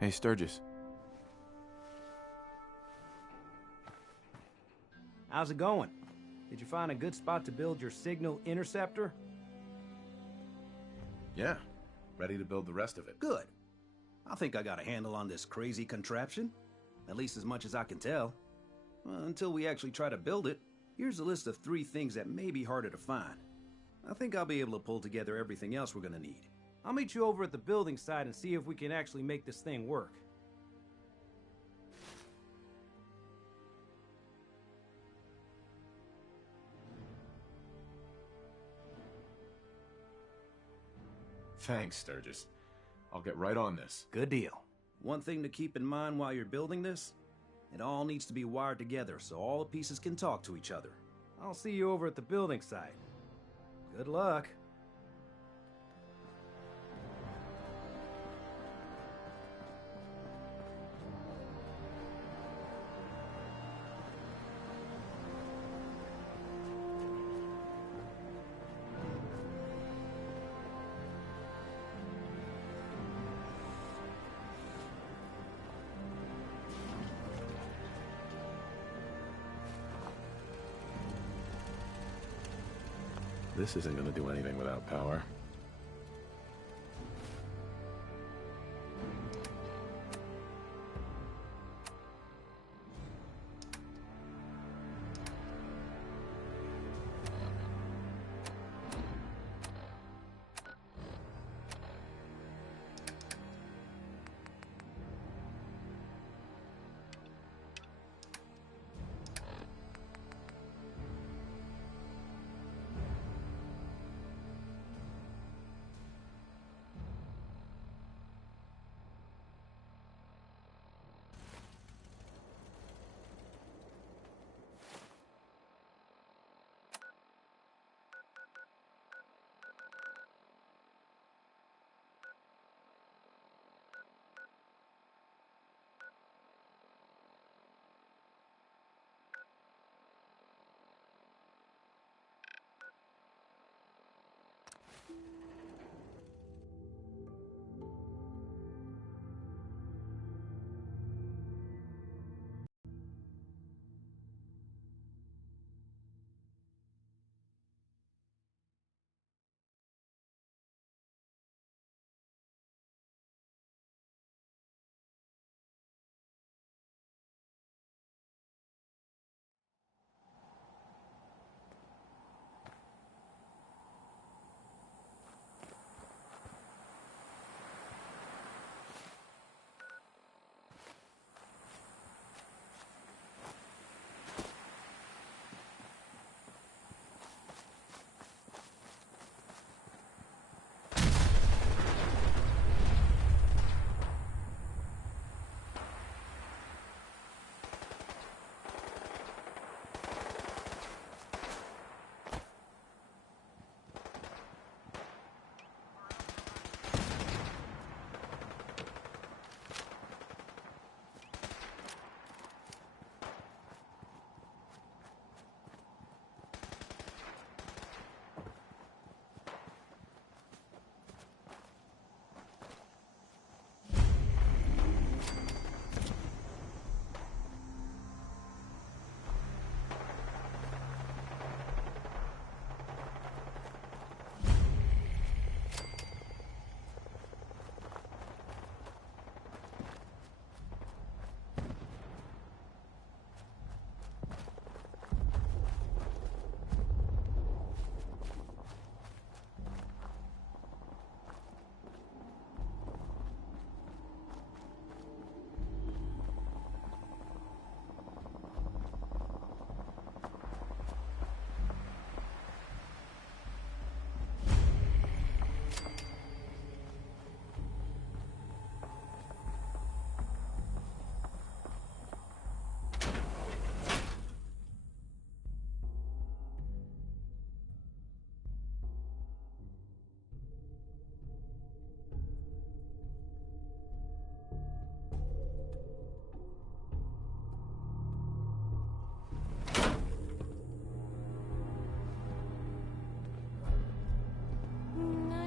Hey, Sturgis. How's it going? Did you find a good spot to build your signal interceptor? Yeah, ready to build the rest of it. Good. I think I got a handle on this crazy contraption. At least as much as I can tell. Well, until we actually try to build it, here's a list of 3 things that may be harder to find. I think I'll be able to pull together everything else we're gonna need. I'll meet you over at the building site and see if we can actually make this thing work. Thanks, Sturgis. I'll get right on this. Good deal. One thing to keep in mind while you're building this, it all needs to be wired together so all the pieces can talk to each other. I'll see you over at the building site. Good luck. This isn't going to do anything without power.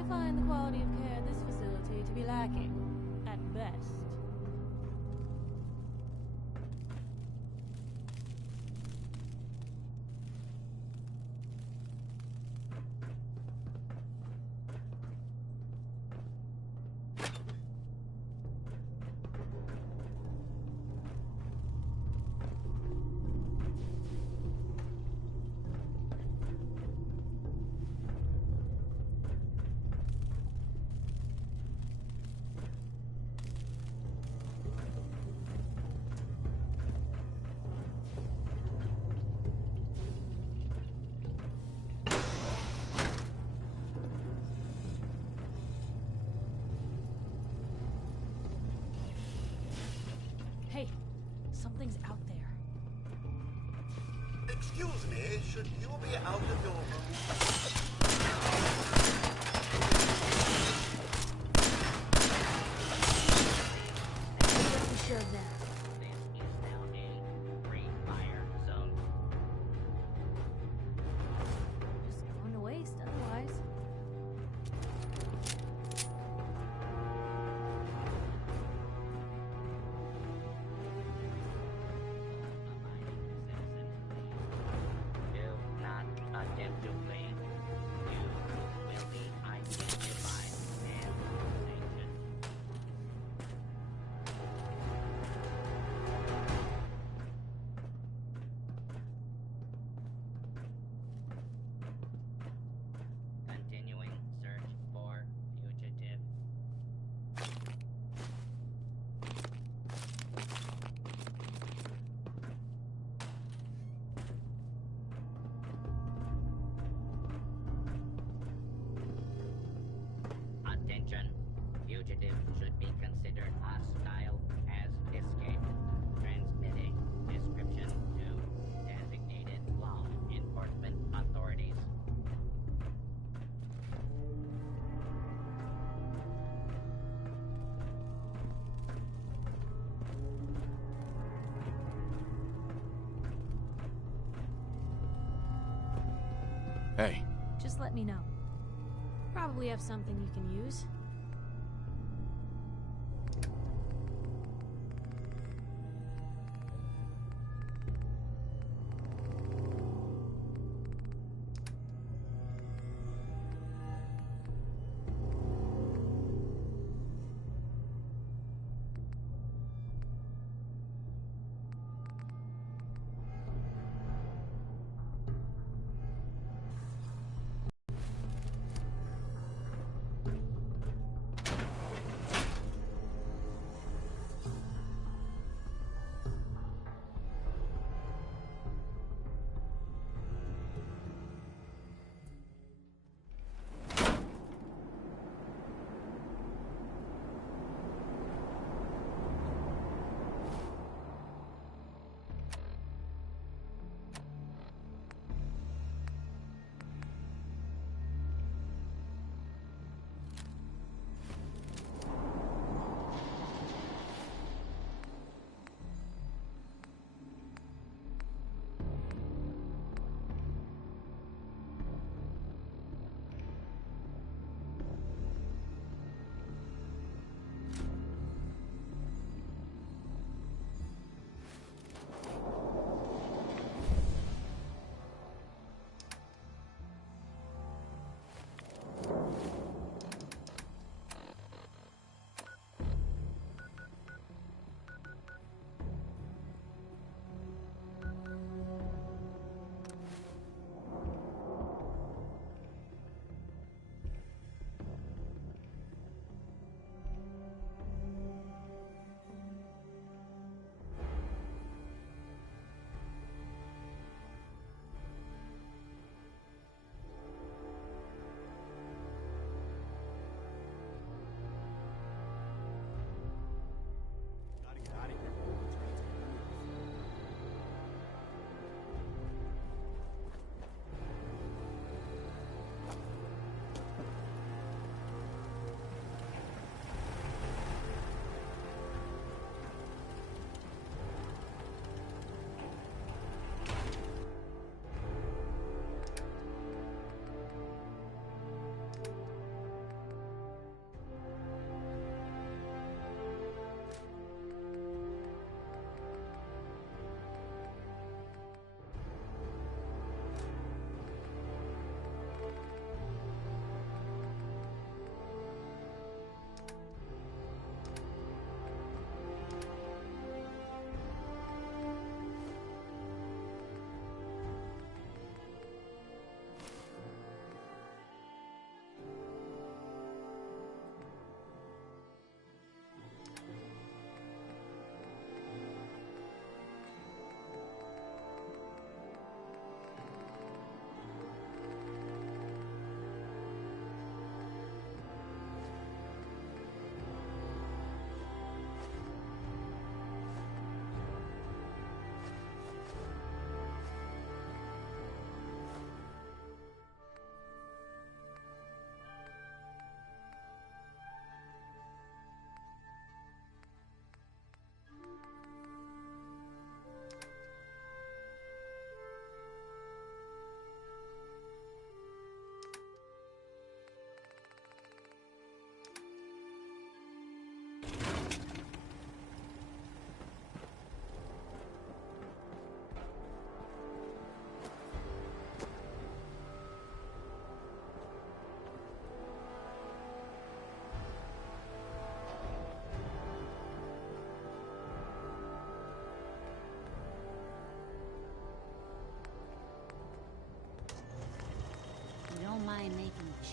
I find the quality of care at this facility to be lacking, at best. Should you be out of your room? Sure of that. This is now a free fire zone. Just going to waste otherwise. Do not attempt to flee. You will be identified and sanctioned. Continuing search for fugitive. Attention. Fugitive should be considered hostile as escaped. Transmitting description to designated law enforcement authorities. Hey, Just let me know. Probably have something you can use.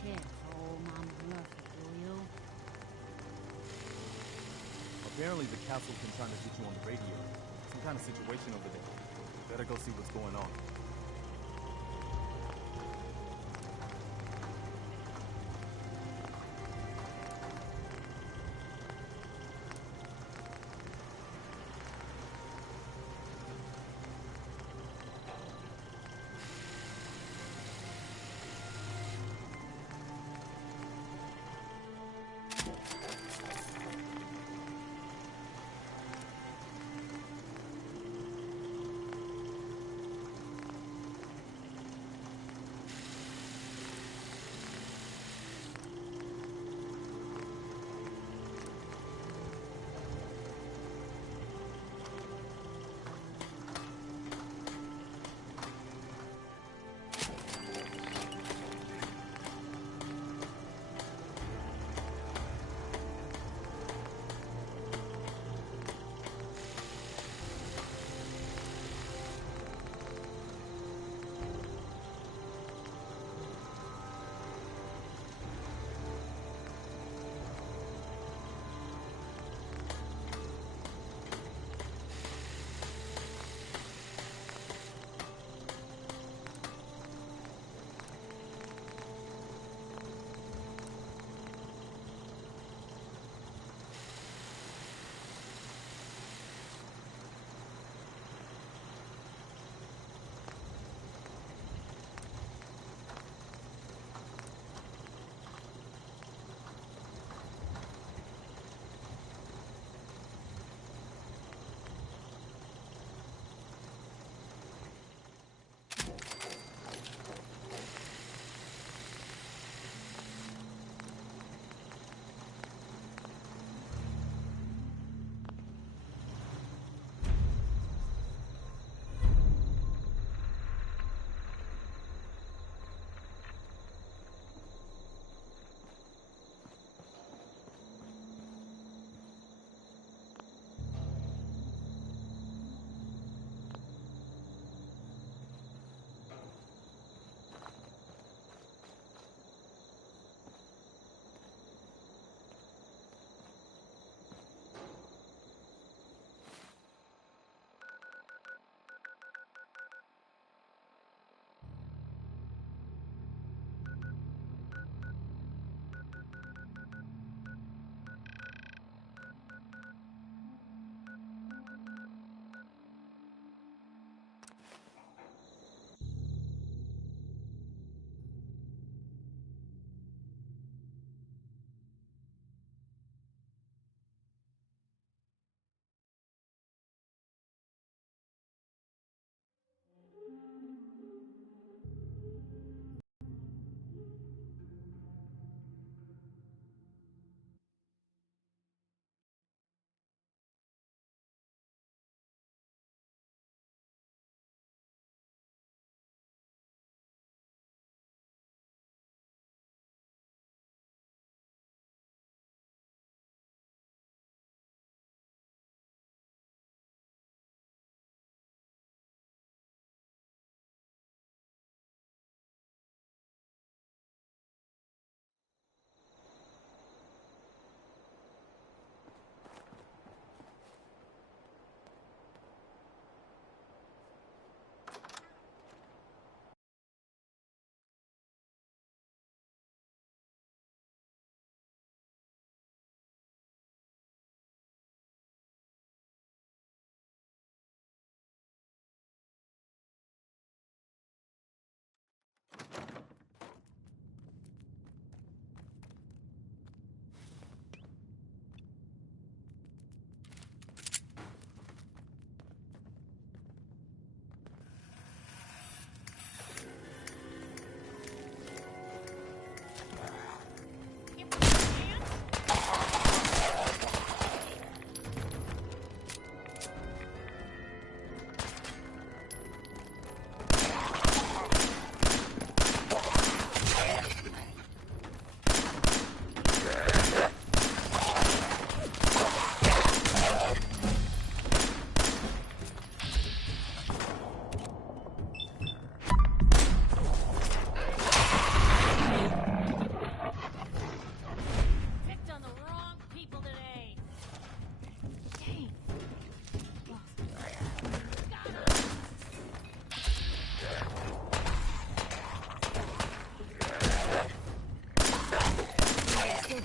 Careful, Mama Ruffy, will you? Apparently the castle's been trying to get you on the radio. Some kind of situation over there. Better go see what's going on.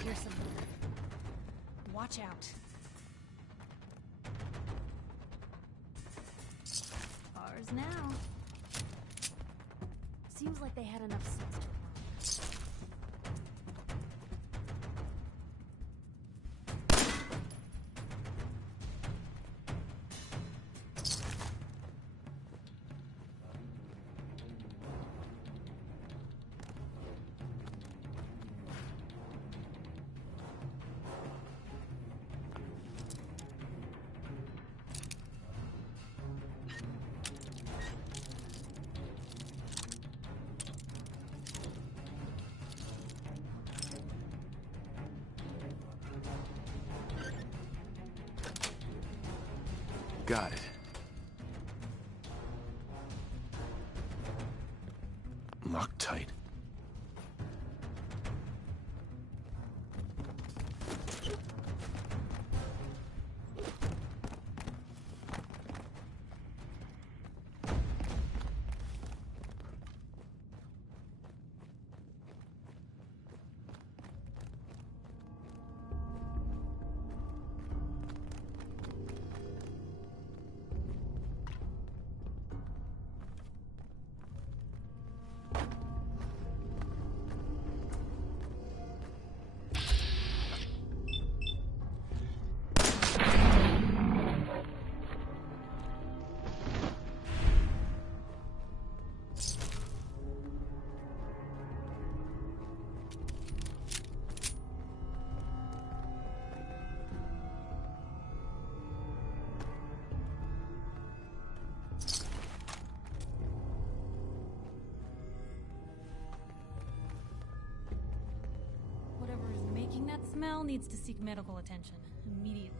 here somewhere. Watch out. Ours now. Seems like they had enough sense to run. Got it. Locked tight. Whatever is making that smell needs to seek medical attention immediately.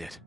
is it?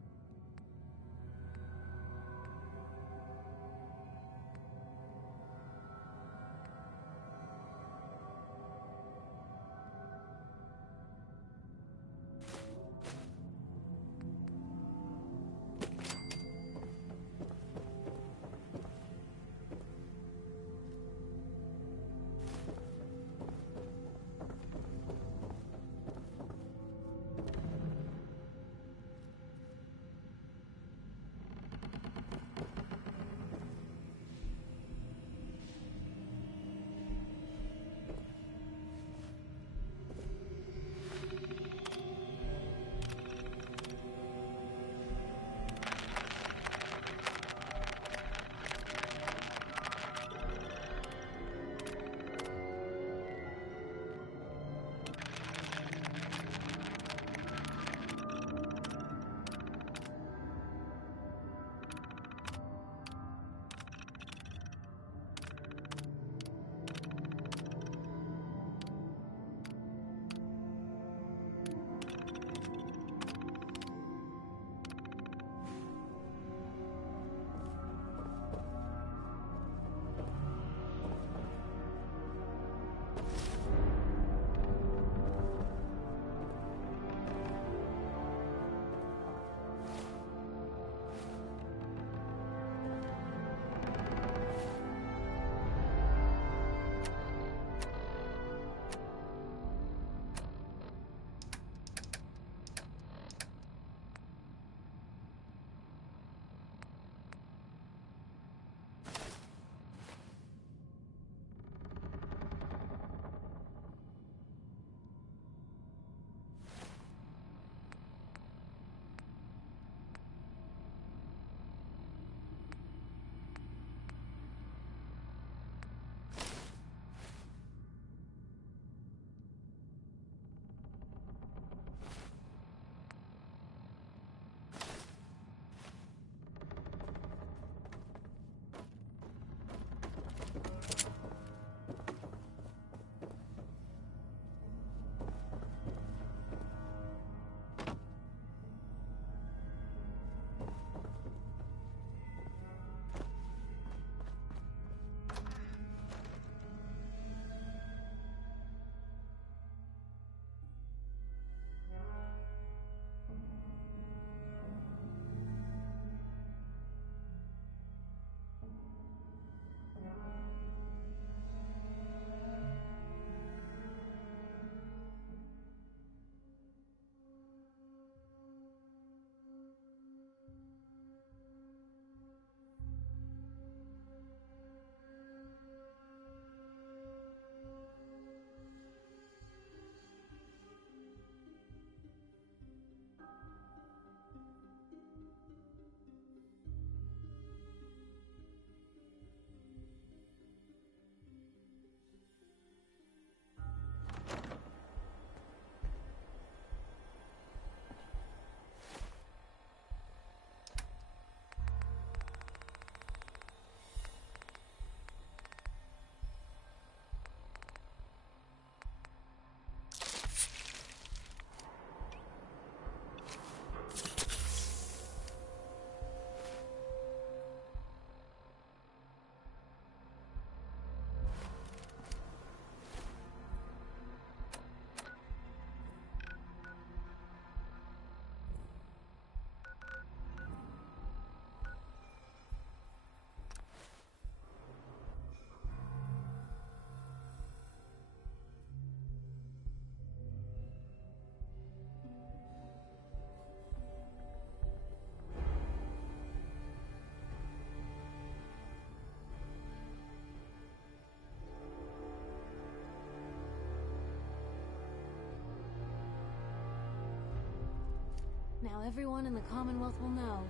Now everyone in the Commonwealth will know.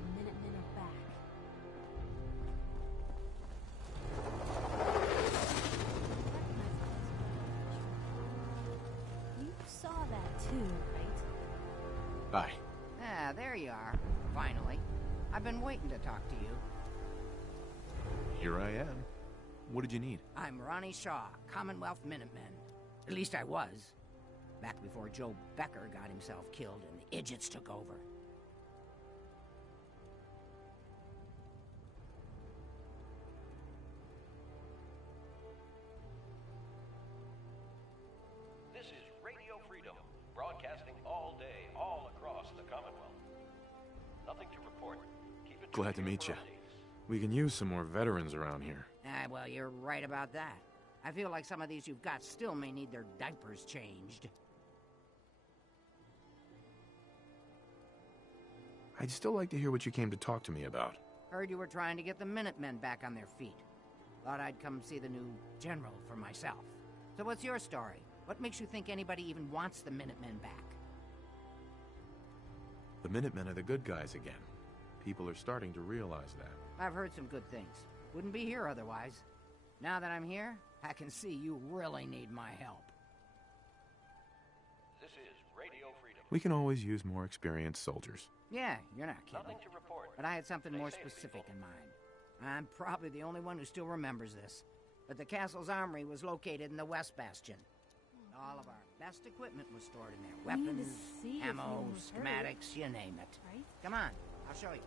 The Minutemen are back. You saw that too, right? Bye. Ah, there you are. Finally. I've been waiting to talk to you. Here I am. What did you need? I'm Ronnie Shaw, Commonwealth Minutemen. At least I was. Back before Joe Becker got himself killed and the idiots took over. Nothing to report. Keep it Glad to meet you. We can use some more veterans around here. Ah, well, you're right about that. I feel like some of these you've got still may need their diapers changed. I'd still like to hear what you came to talk to me about. Heard you were trying to get the Minutemen back on their feet. Thought I'd come see the new general for myself. So what's your story? What makes you think anybody even wants the Minutemen back? The Minutemen are the good guys again. People are starting to realize that. I've heard some good things. Wouldn't be here otherwise. Now that I'm here, I can see you really need my help. This is Radio Freedom. We can always use more experienced soldiers. Yeah, you're not kidding. Nothing to report. But I had something Stay more safe, specific people. in mind. I'm probably the only one who still remembers this. But the castle's armory was located in the West Bastion. All of our best equipment was stored in there. We need to Weapons, see if ammo, you were hurt. schematics, you name it. Right? Come on, I'll show you.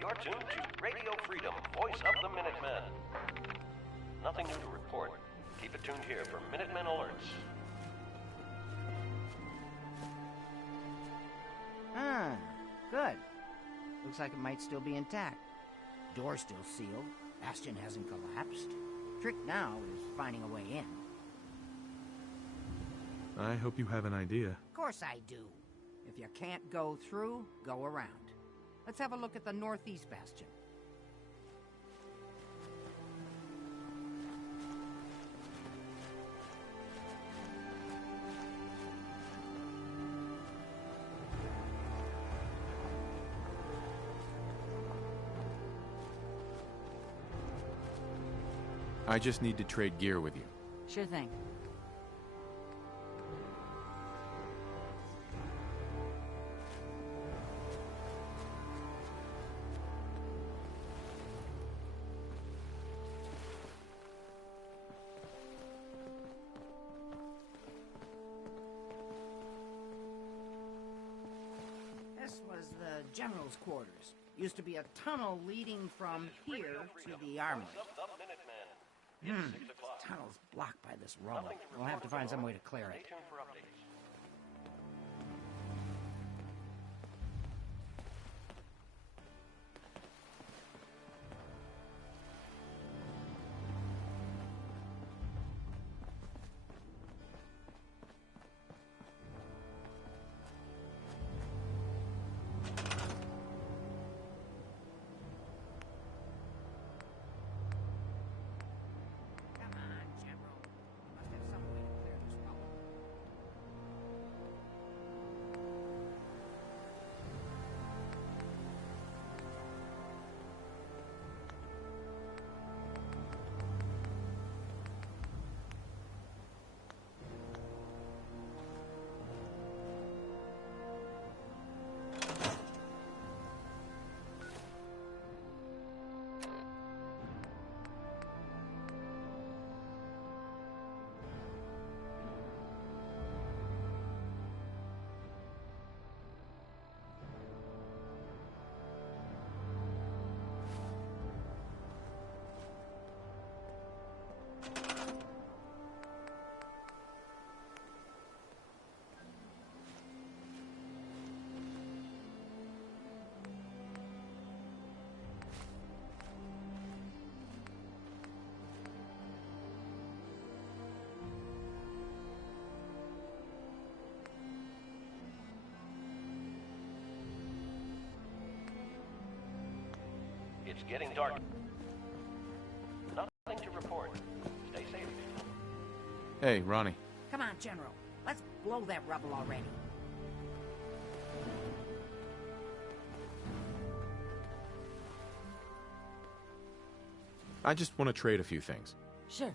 You're tuned to Radio Freedom, voice of the Minutemen. Nothing new to report. Keep it tuned here for Minutemen alerts. Ah, good. Looks like it might still be intact. Door still sealed. Bastion hasn't collapsed. Trick now is finding a way in. I hope you have an idea. Of course I do. If you can't go through, go around. Let's have a look at the northeast bastion. I just need to trade gear with you. Sure thing. This was the general's quarters. Used to be a tunnel leading from here to the armory. Voice of the Minutemen. It's 6 o'clock. This tunnel's blocked by this rubble. We'll have to find some way to clear Stay it. tuned for updates. Come on, General. You must have some way to clear this rubble. It's getting dark. Nothing to report. Stay safe. Hey, Ronnie. Come on, General. Let's blow that rubble already. I just want to trade a few things. Sure.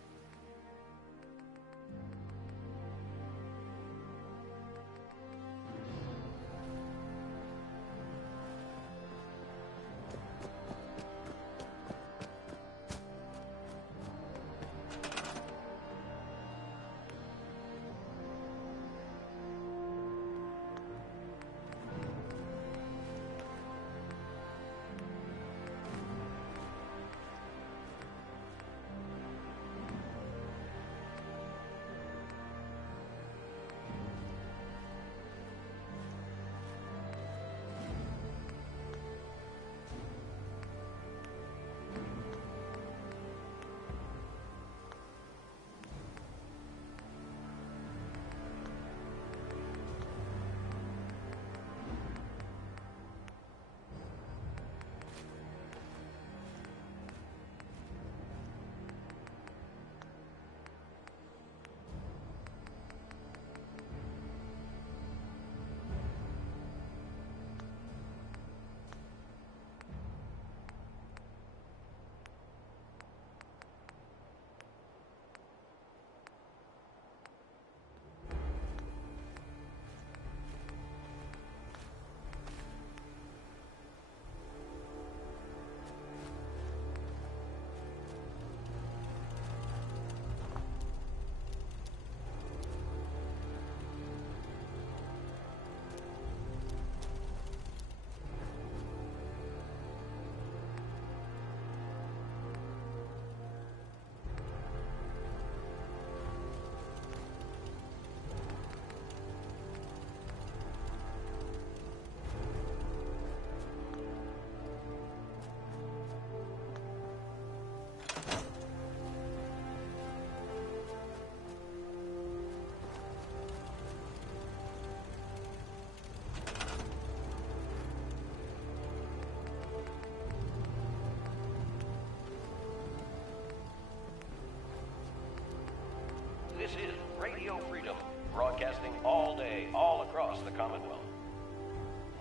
This is Radio Freedom, broadcasting all day, all across the Commonwealth.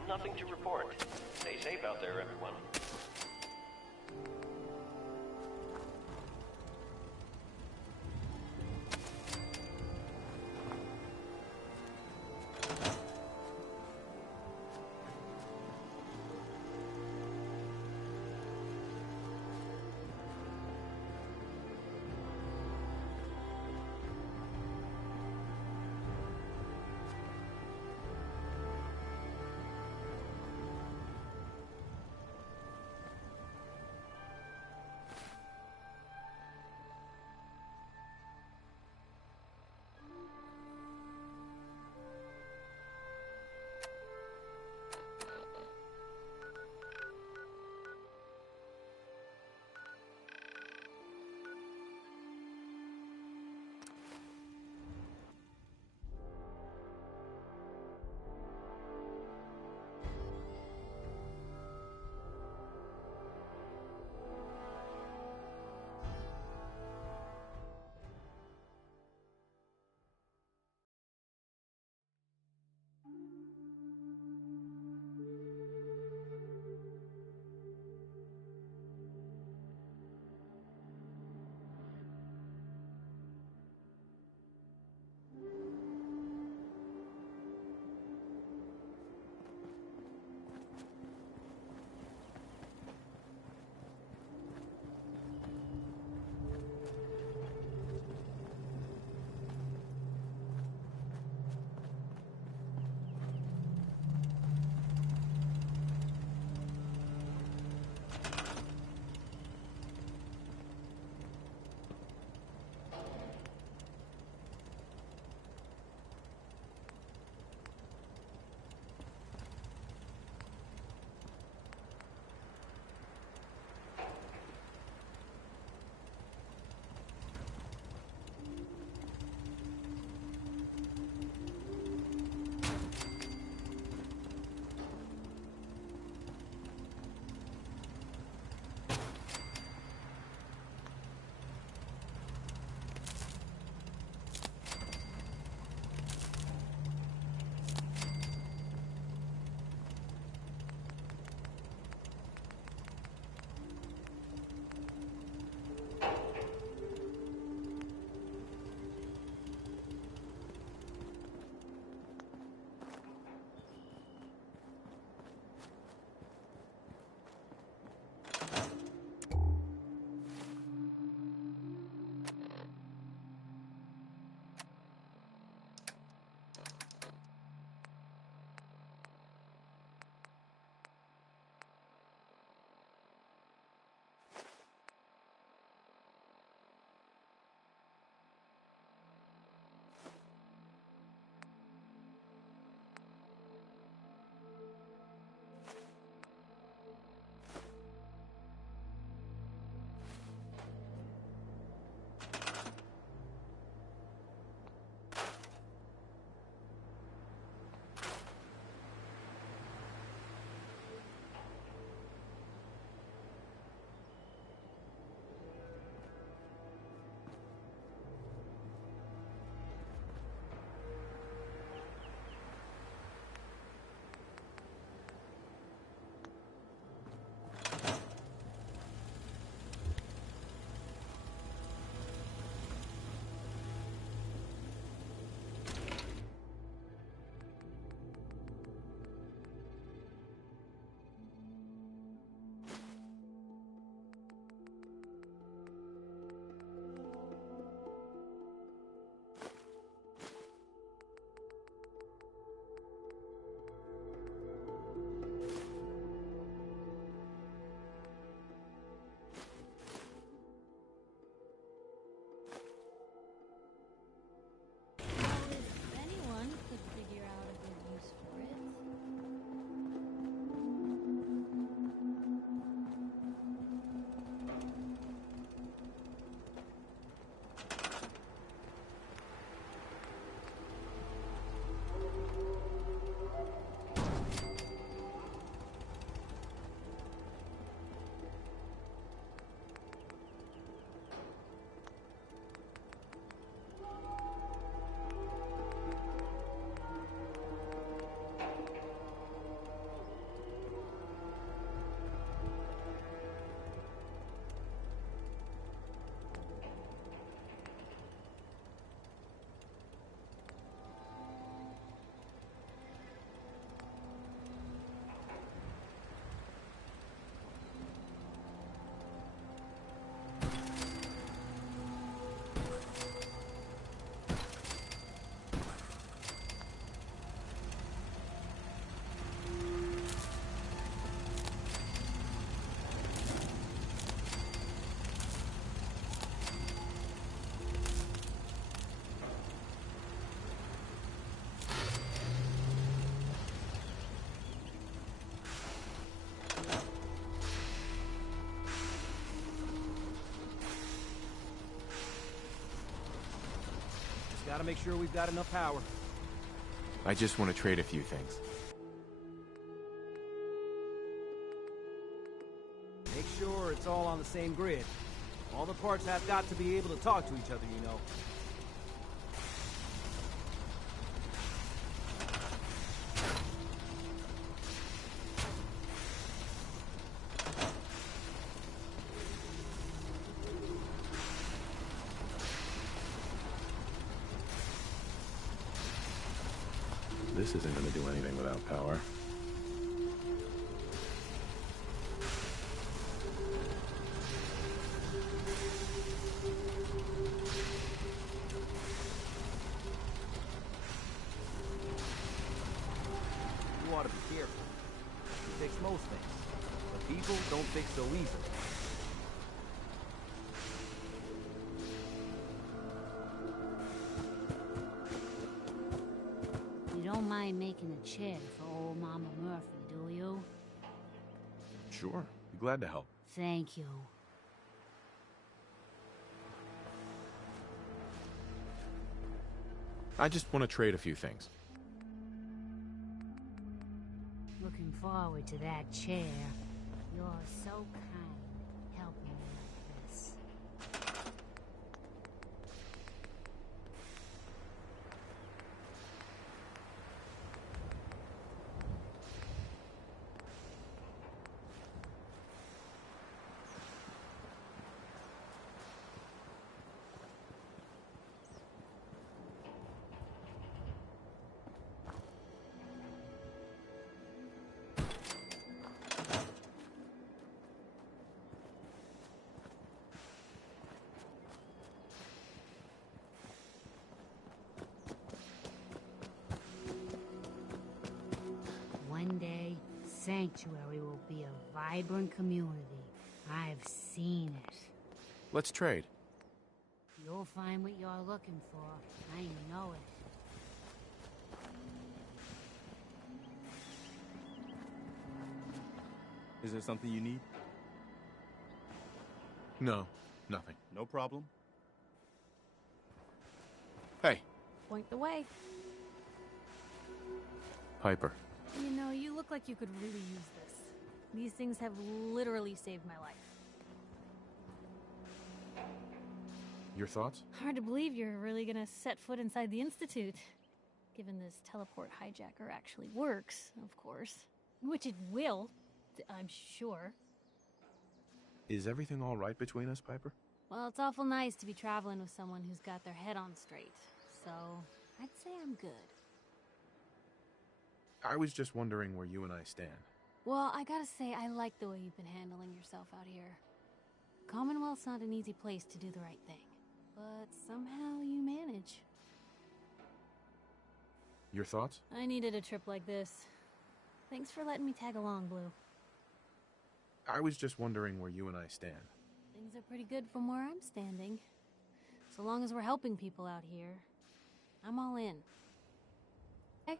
Nothing to report. Stay safe out there, everyone. Gotta make sure we've got enough power. I just want to trade a few things. Make sure it's all on the same grid. All the parts have got to be able to talk to each other, you know. This isn't going to do anything without power. You ought to be careful. You fix most things, but people don't fix so easily. You don't mind making a chair for old Mama Murphy, do you? Sure, be glad to help. Thank you. I just want to trade a few things. Looking forward to that chair. You're so kind, helping me like this. One day, Sanctuary will be a vibrant community. I've seen it. Let's trade. You'll find what you're looking for. I know it. Is there something you need? No, nothing. No problem. Hey, Point the way. Piper. You know, you look like you could really use this. These things have literally saved my life. Your thoughts? Hard to believe you're really gonna set foot inside the Institute. Given this teleport hijacker actually works, of course. Which it will, I'm sure. Is everything all right between us, Piper? Well, it's awful nice to be traveling with someone who's got their head on straight. So, I'd say I'm good. I was just wondering where you and I stand. Well, I gotta say, I like the way you've been handling yourself out here. Commonwealth's not an easy place to do the right thing. But somehow you manage. Your thoughts? I needed a trip like this. Thanks for letting me tag along, Blue. I was just wondering where you and I stand. Things are pretty good from where I'm standing. So long as we're helping people out here, I'm all in. Hey.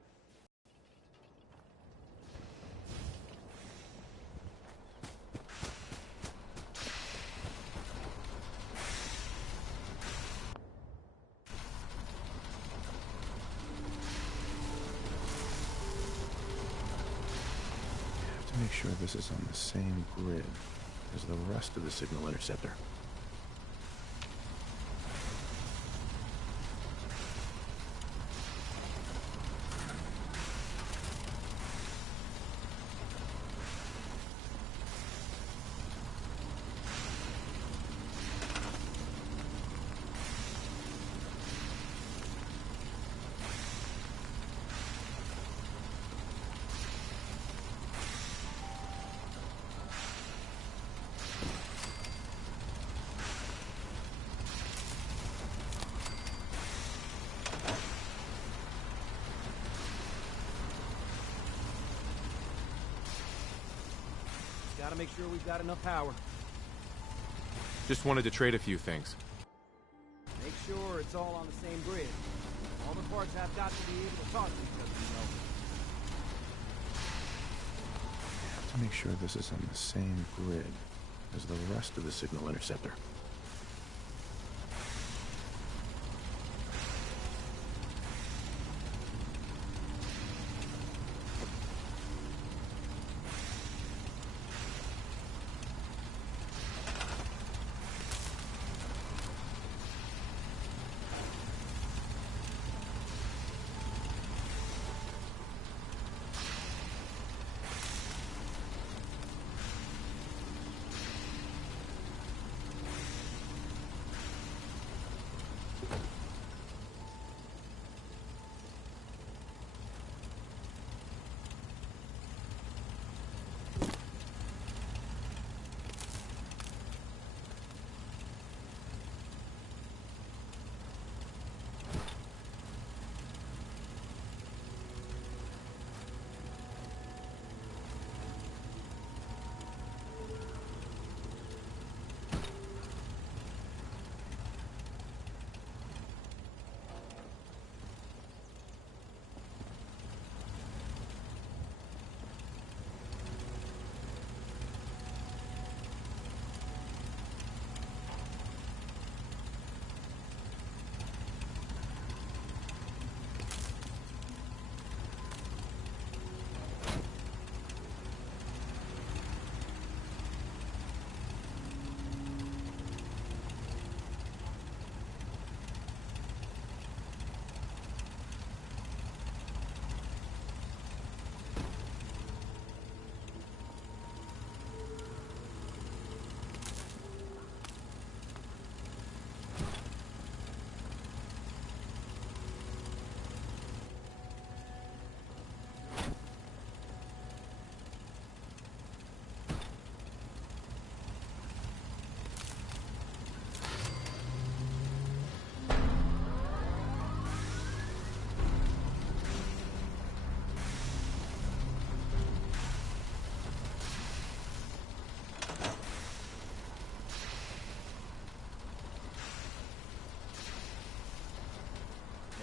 Make sure this is on the same grid as the rest of the signal interceptor. Gotta make sure we've got enough power. Just wanted to trade a few things. Make sure it's all on the same grid. All the parts have got to be able to talk to each other, you know. Have to make sure this is on the same grid as the rest of the signal interceptor.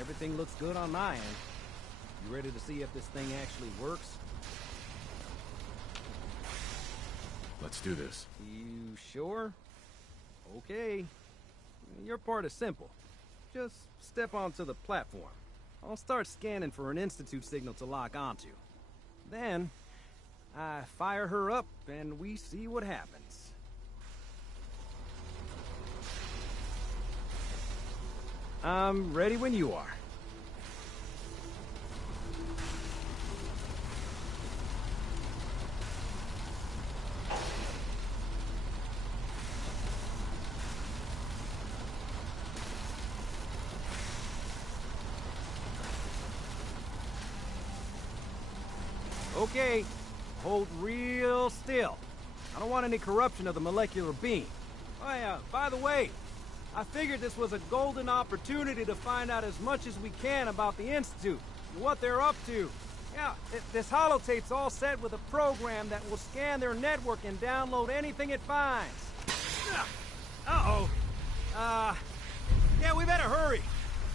Everything looks good on my end. You ready to see if this thing actually works? Let's do this. You sure? Okay. Your part is simple. Just step onto the platform. I'll start scanning for an Institute signal to lock onto. Then, I fire her up and we see what happens. I'm ready when you are. Okay, hold real still. I don't want any corruption of the molecular beam. Oh yeah, by the way, I figured this was a golden opportunity to find out as much as we can about the Institute and what they're up to. Yeah, this holotape's all set with a program that will scan their network and download anything it finds. Uh-oh. Yeah, we better hurry.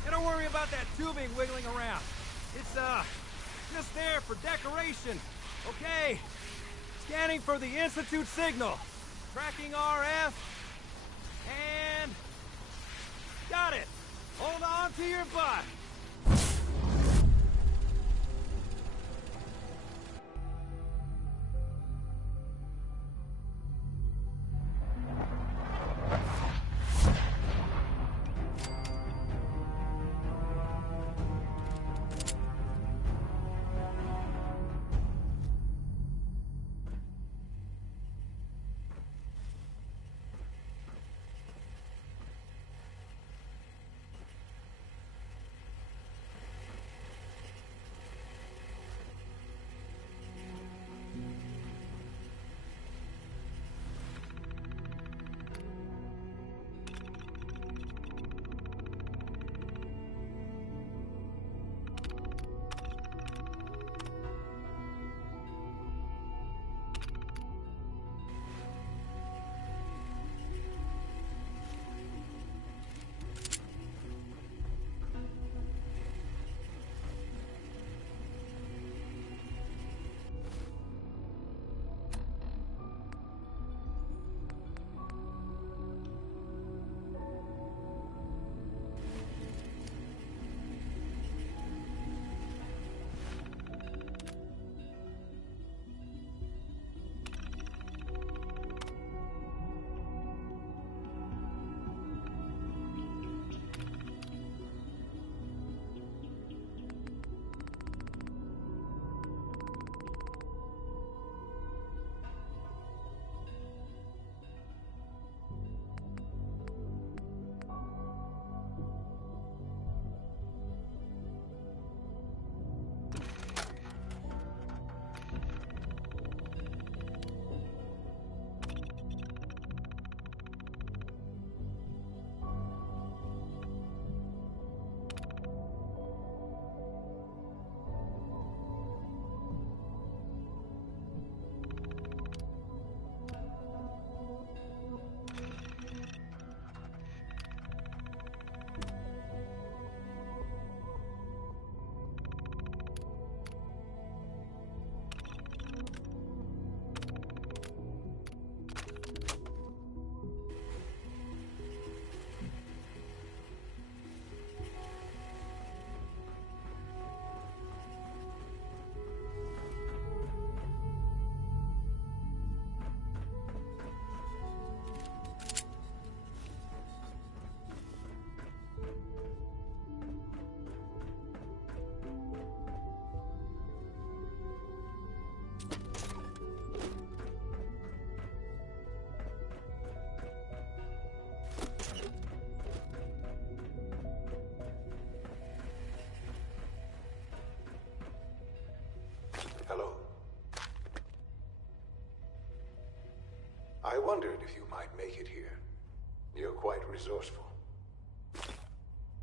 And don't worry about that tubing wiggling around. It's, just there for decoration. Okay. Scanning for the Institute signal. Tracking RF. And... got it. Hold on to your butt. Hello. I wondered if you might make it here. You're quite resourceful.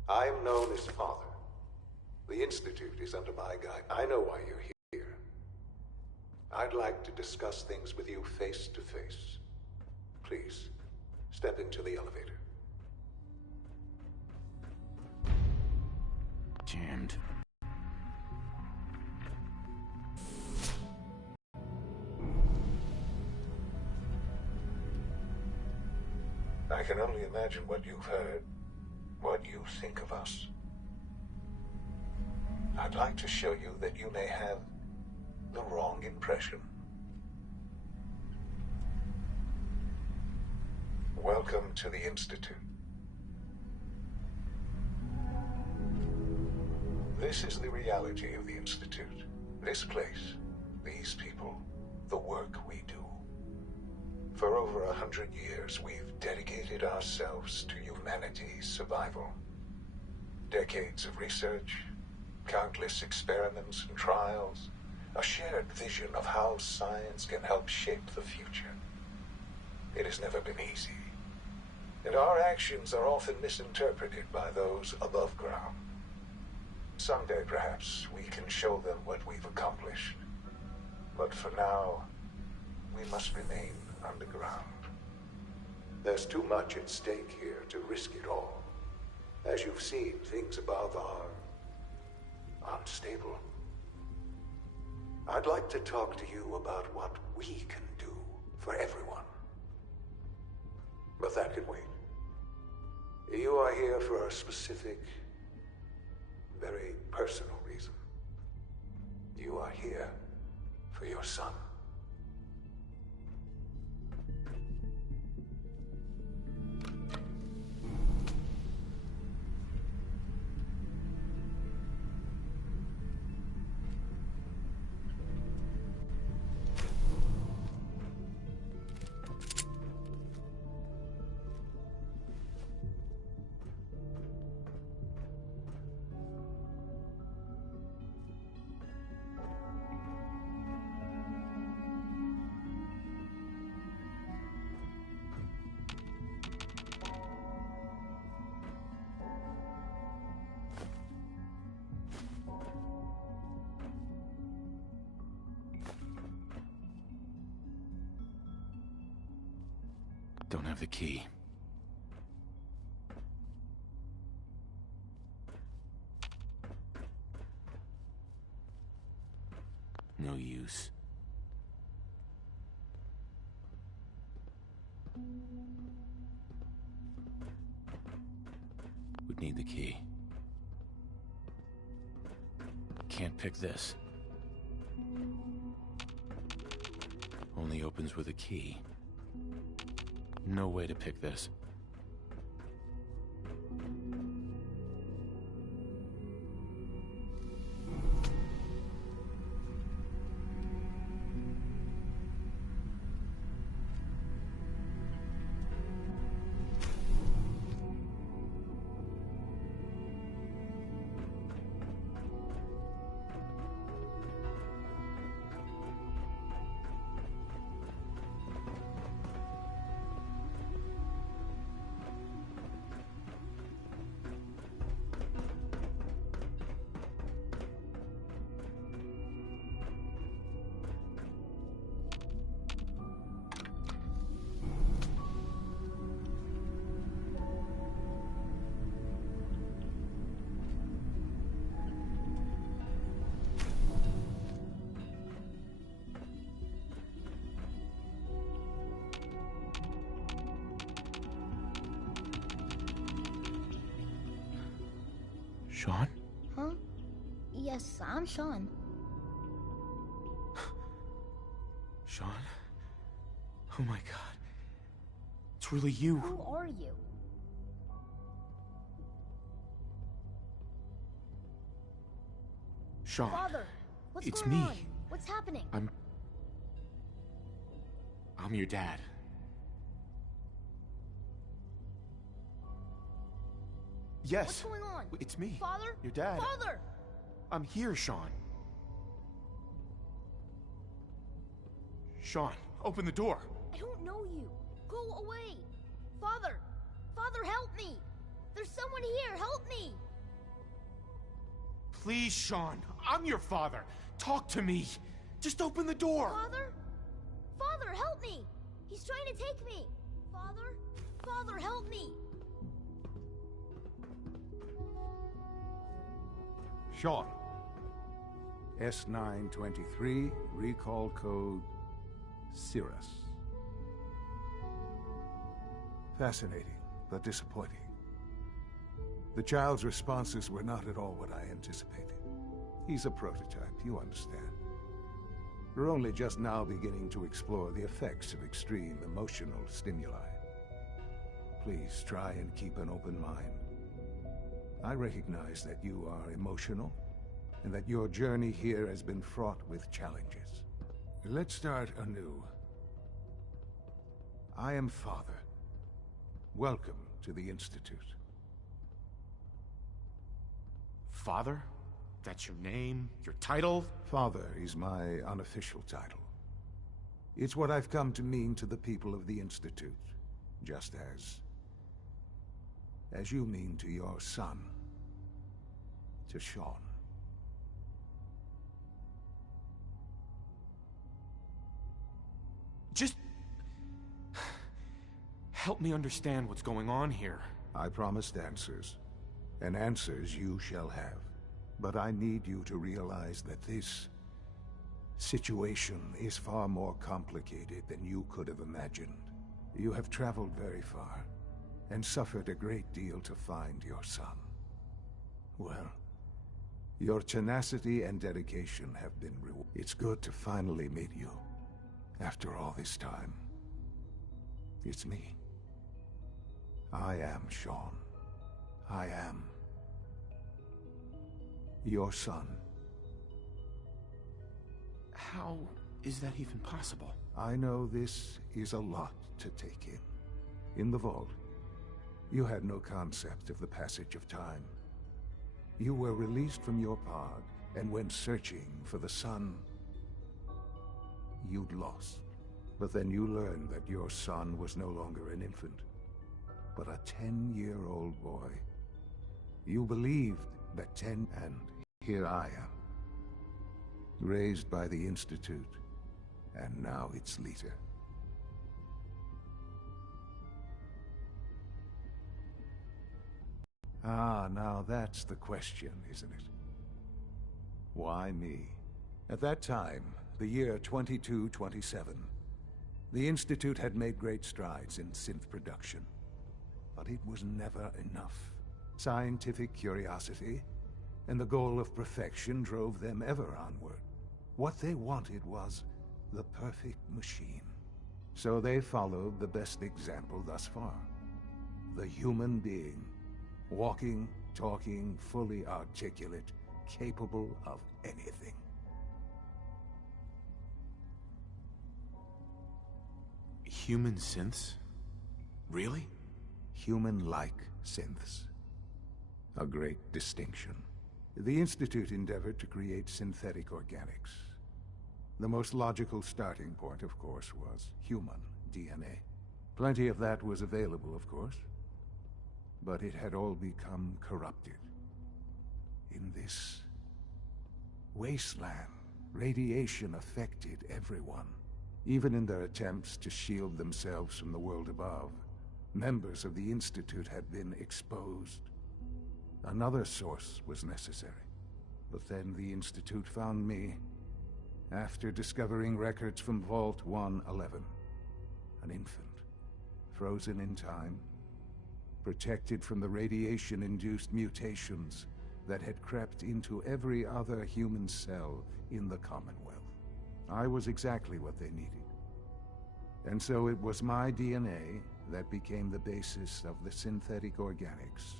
I'm known as Father. The Institute is under my guide. I know why you're here. I'd like to discuss things with you face to face. Please, step into the elevator. Jammed. I can only imagine what you've heard, what you think of us. I'd like to show you that you may have the wrong impression. Welcome to the Institute. This is the reality of the Institute. This place, these people, the work we do. For over 100 years, we've dedicated ourselves to humanity's survival. Decades of research, countless experiments and trials, a shared vision of how science can help shape the future. It has never been easy, and our actions are often misinterpreted by those above ground. Someday, perhaps, we can show them what we've accomplished. But for now, we must remain underground. There's too much at stake here to risk it all. As you've seen, things above are unstable. I'd like to talk to you about what we can do for everyone. But that can wait. You are here for a specific, very personal reason. You are here for your son. Don't have the key. No use. Would need the key. Can't pick this. Only opens with a key. No way to pick this. Sean? Huh? Yes, I'm Sean. Sean? Oh my god. It's really you. Who are you? Sean. Father, what's It's going me. on? What's happening? I'm your dad. Yes. What's going on? It's me. Father? Your dad. Father! I'm here, Sean. Sean, open the door. I don't know you. Go away. Father! Father, help me! There's someone here. Help me! Please, Sean. I'm your father. Talk to me. Just open the door. Father? Father, help me! He's trying to take me! Father? Father, help me! Sean. S923, recall code Cirrus. Fascinating, but disappointing. The child's responses were not at all what I anticipated. He's a prototype, you understand. We're only just now beginning to explore the effects of extreme emotional stimuli. Please try and keep an open mind. I recognize that you are emotional, and that your journey here has been fraught with challenges. Let's start anew. I am Father. Welcome to the Institute. Father? That's your name? Your title? Father is my unofficial title. It's what I've come to mean to the people of the Institute, just as you mean to your son, to Sean. Just help me understand what's going on here. I promised answers, and answers you shall have. But I need you to realize that this situation is far more complicated than you could have imagined. You have traveled very far, and suffered a great deal to find your son. Well, your tenacity and dedication have been rewarded. It's good to finally meet you. After all this time, it's me. I am Sean. I am your son. How is that even possible? I know this is a lot to take in. In the vault, you had no concept of the passage of time. You were released from your pod and went searching for the son you'd lost. But then you learned that your son was no longer an infant, but a 10-year-old boy. You believed that and here I am, raised by the Institute, and now its leader. Ah, now that's the question, isn't it? Why me? At that time, the year 2227, the Institute had made great strides in synth production. But it was never enough. Scientific curiosity and the goal of perfection drove them ever onward. What they wanted was the perfect machine. So they followed the best example thus far. The human being. Walking, talking, fully articulate, capable of anything. Human synths? Really? Human-like synths. A great distinction. The Institute endeavored to create synthetic organics. The most logical starting point, of course, was human DNA. Plenty of that was available, of course. But it had all become corrupted. In this wasteland, radiation affected everyone. Even in their attempts to shield themselves from the world above, members of the Institute had been exposed. Another source was necessary. But then the Institute found me, after discovering records from Vault 111. An infant, frozen in time, protected from the radiation-induced mutations that had crept into every other human cell in the Commonwealth. I was exactly what they needed. And so it was my DNA that became the basis of the synthetic organics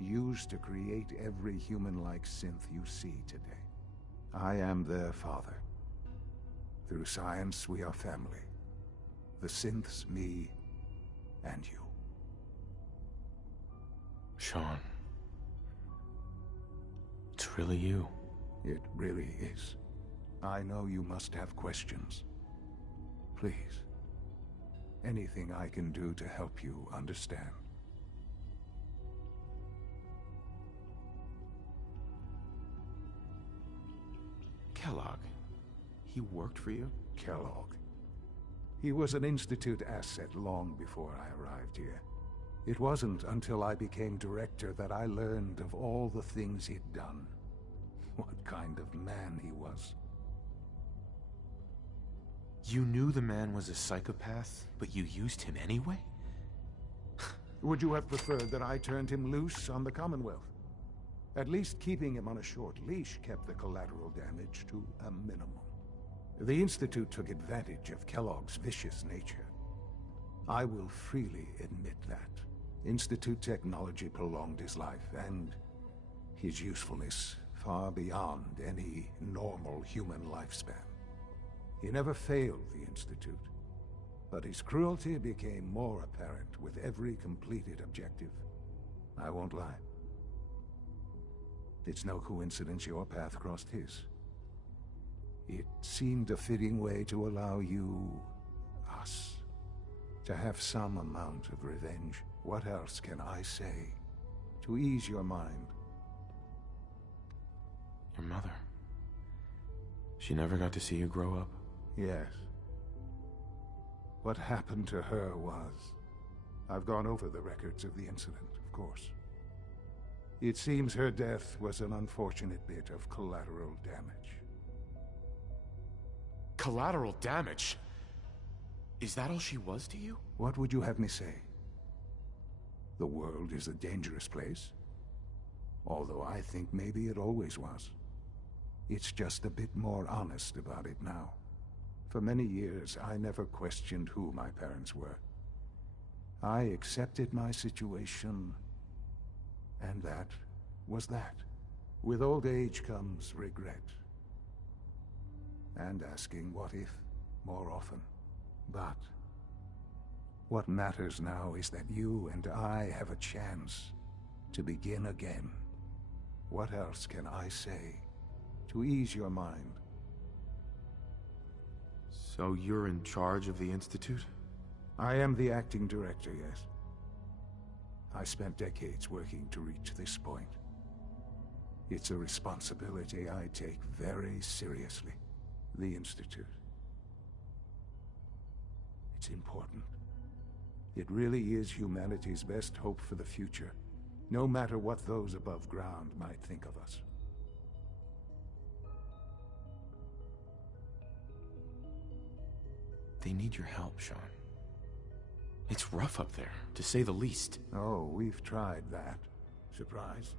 used to create every human-like synth you see today. I am their father. Through science, we are family. The synths, me, and you. Sean. It's really you. It really is. I know you must have questions. Please. Anything I can do to help you understand. Kellogg. He worked for you? Kellogg. He was an Institute asset long before I arrived here. It wasn't until I became director that I learned of all the things he'd done. what kind of man he was. You knew the man was a psychopath, but you used him anyway? Would you have preferred that I turned him loose on the Commonwealth? At least keeping him on a short leash kept the collateral damage to a minimum. The Institute took advantage of Kellogg's vicious nature. I will freely admit that. Institute technology prolonged his life, and his usefulness far beyond any normal human lifespan. He never failed the Institute, but his cruelty became more apparent with every completed objective. I won't lie. It's no coincidence your path crossed his. It seemed a fitting way to allow you, us, to have some amount of revenge. What else can I say to ease your mind? Your mother. She never got to see you grow up? Yes. What happened to her was... I've gone over the records of the incident, of course. It seems her death was an unfortunate bit of collateral damage. Collateral damage? Is that all she was to you? What would you have me say? The world is a dangerous place. Although I think maybe it always was. It's just a bit more honest about it now. For many years, I never questioned who my parents were. I accepted my situation, and that was that. With old age comes regret. And asking what if more often. But what matters now is that you and I have a chance to begin again. What else can I say to ease your mind? So you're in charge of the Institute? I am the acting director, yes. I spent decades working to reach this point. It's a responsibility I take very seriously. The Institute. It's important. It really is humanity's best hope for the future, no matter what those above ground might think of us. They need your help, Sean. It's rough up there, to say the least. Oh, we've tried that. Surprised?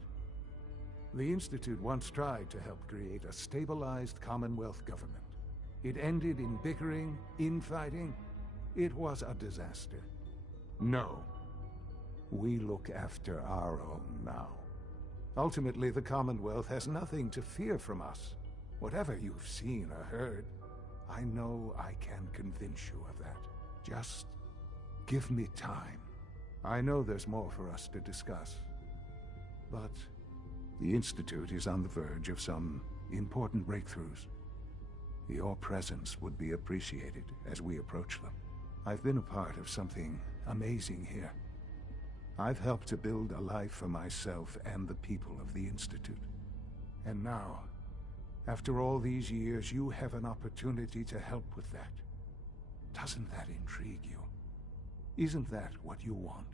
The Institute once tried to help create a stabilized Commonwealth government. It ended in bickering, infighting. It was a disaster. No. We look after our own now. Ultimately, the Commonwealth has nothing to fear from us. Whatever you've seen or heard, I know I can convince you of that. Just give me time. I know there's more for us to discuss. But the Institute is on the verge of some important breakthroughs. Your presence would be appreciated as we approach them. I've been a part of something amazing here. I've helped to build a life for myself and the people of the Institute. And now, after all these years, you have an opportunity to help with that. Doesn't that intrigue you? Isn't that what you want?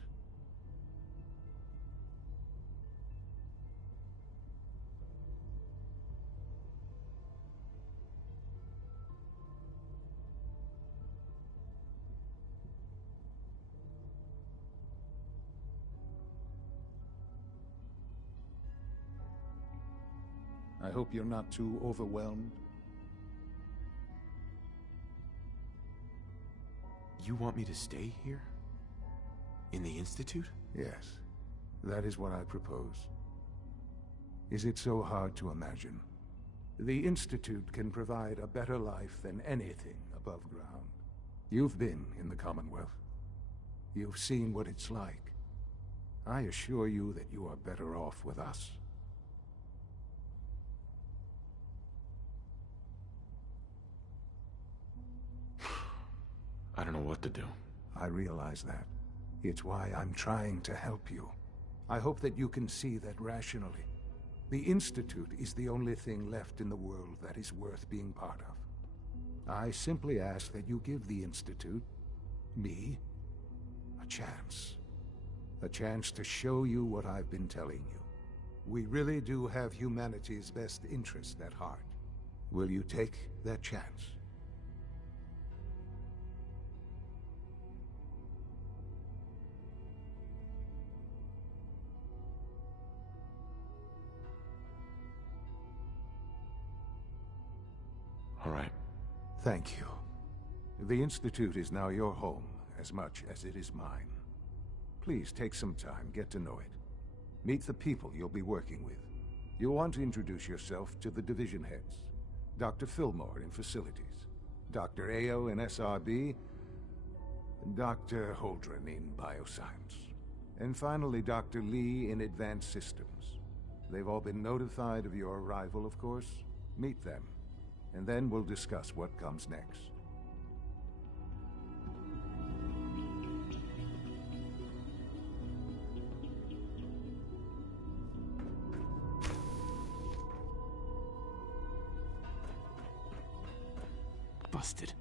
I hope you're not too overwhelmed. You want me to stay here? In the Institute? Yes, that is what I propose. Is it so hard to imagine? The Institute can provide a better life than anything above ground. You've been in the Commonwealth. You've seen what it's like. I assure you that you are better off with us. I don't know what to do. I realize that. It's why I'm trying to help you. I hope that you can see that rationally. The Institute is the only thing left in the world that is worth being part of. I simply ask that you give the Institute, me, a chance. A chance to show you what I've been telling you. We really do have humanity's best interest at heart. Will you take that chance? All right. Thank you. The Institute is now your home as much as it is mine. Please take some time, get to know it. Meet the people you'll be working with. You'll want to introduce yourself to the division heads. Dr. Fillmore in Facilities, Dr. Ayo in SRB, Dr. Holdren in Bioscience, and finally Dr. Lee in Advanced Systems. They've all been notified of your arrival, of course. Meet them, and then we'll discuss what comes next. Busted.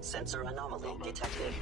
Sensor anomaly detected.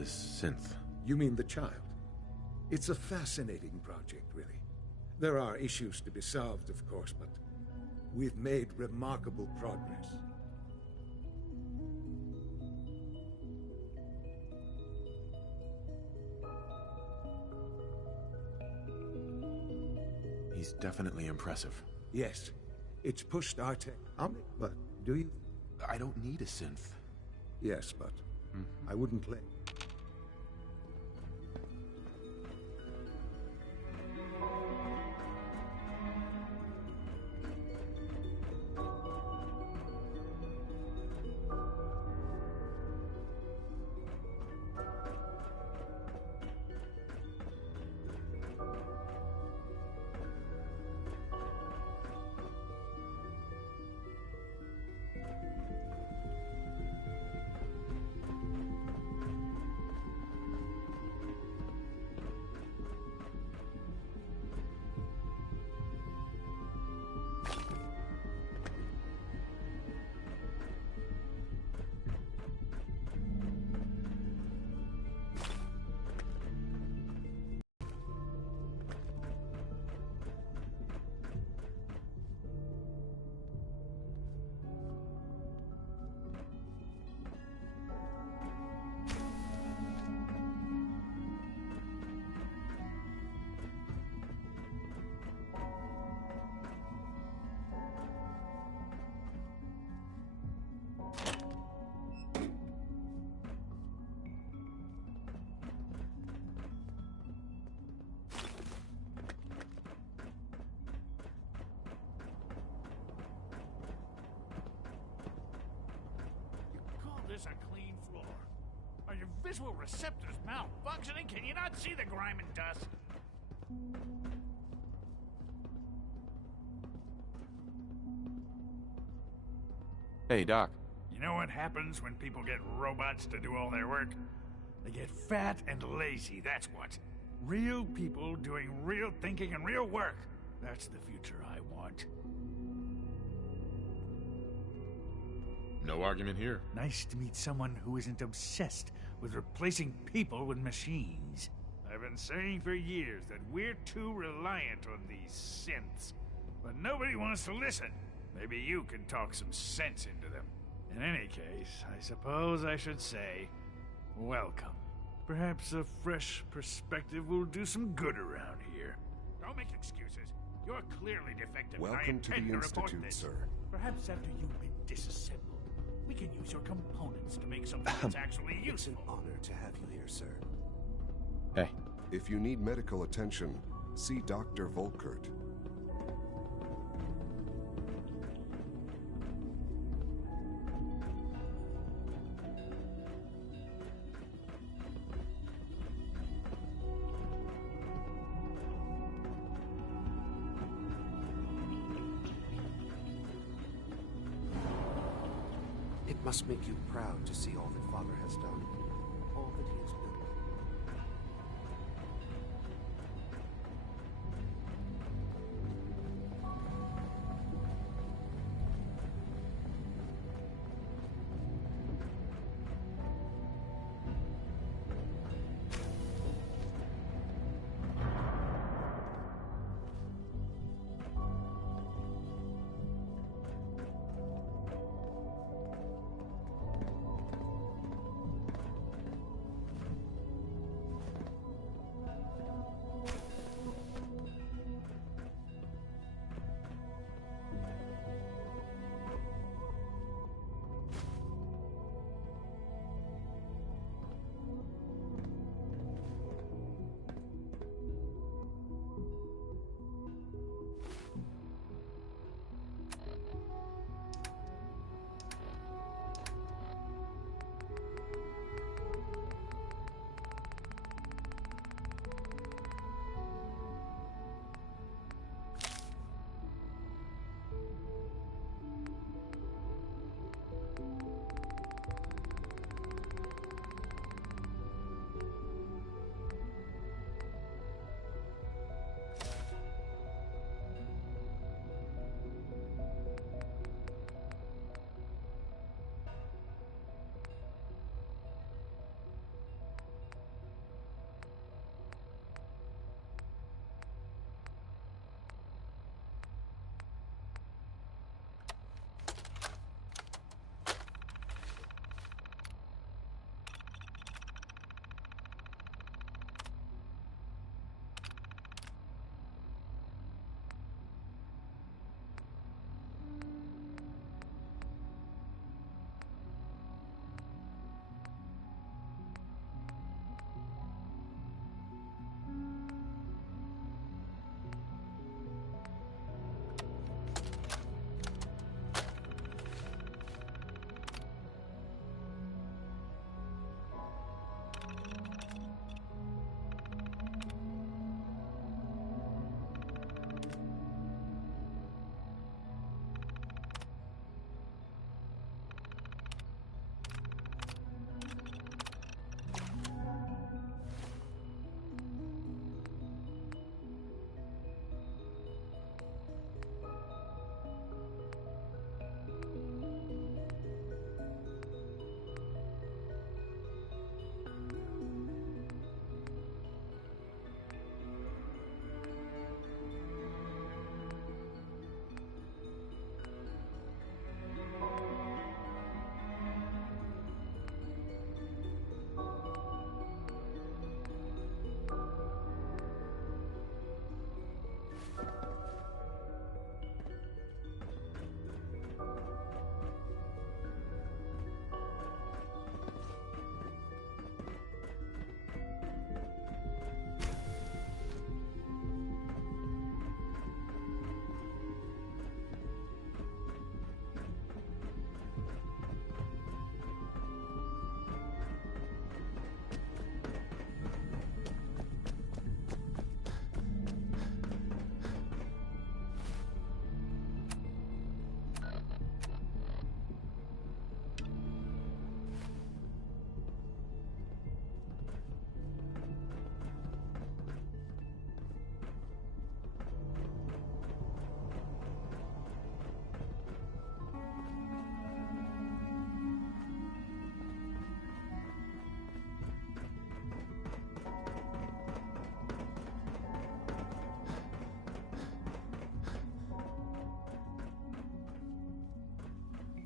this synth? You mean the child? It's a fascinating project, really. There are issues to be solved, of course, but we've made remarkable progress. He's definitely impressive. Yes, it's pushed our tech. But do you? I don't need a synth. Yes, but I wouldn't let. This a clean floor. Are your visual receptors malfunctioning? Can you not see the grime and dust? Hey, Doc. You know what happens when people get robots to do all their work? They get fat and lazy, that's what. Real people doing real thinking and real work. That's the future I want. No argument here. Nice to meet someone who isn't obsessed with replacing people with machines. I've been saying for years that we're too reliant on these synths. But nobody wants to listen. Maybe you can talk some sense into them. In any case, I suppose I should say, welcome. Perhaps a fresh perspective will do some good around here. Don't make excuses. You're clearly defective. Welcome to the Institute, sir. Perhaps after you've been disassembled, we can use your components to make something that's actually useful. It's an honor to have you here, sir. Hey. If you need medical attention, see Dr. Volkert. It must make you proud to see all that Father has done, all that he has built.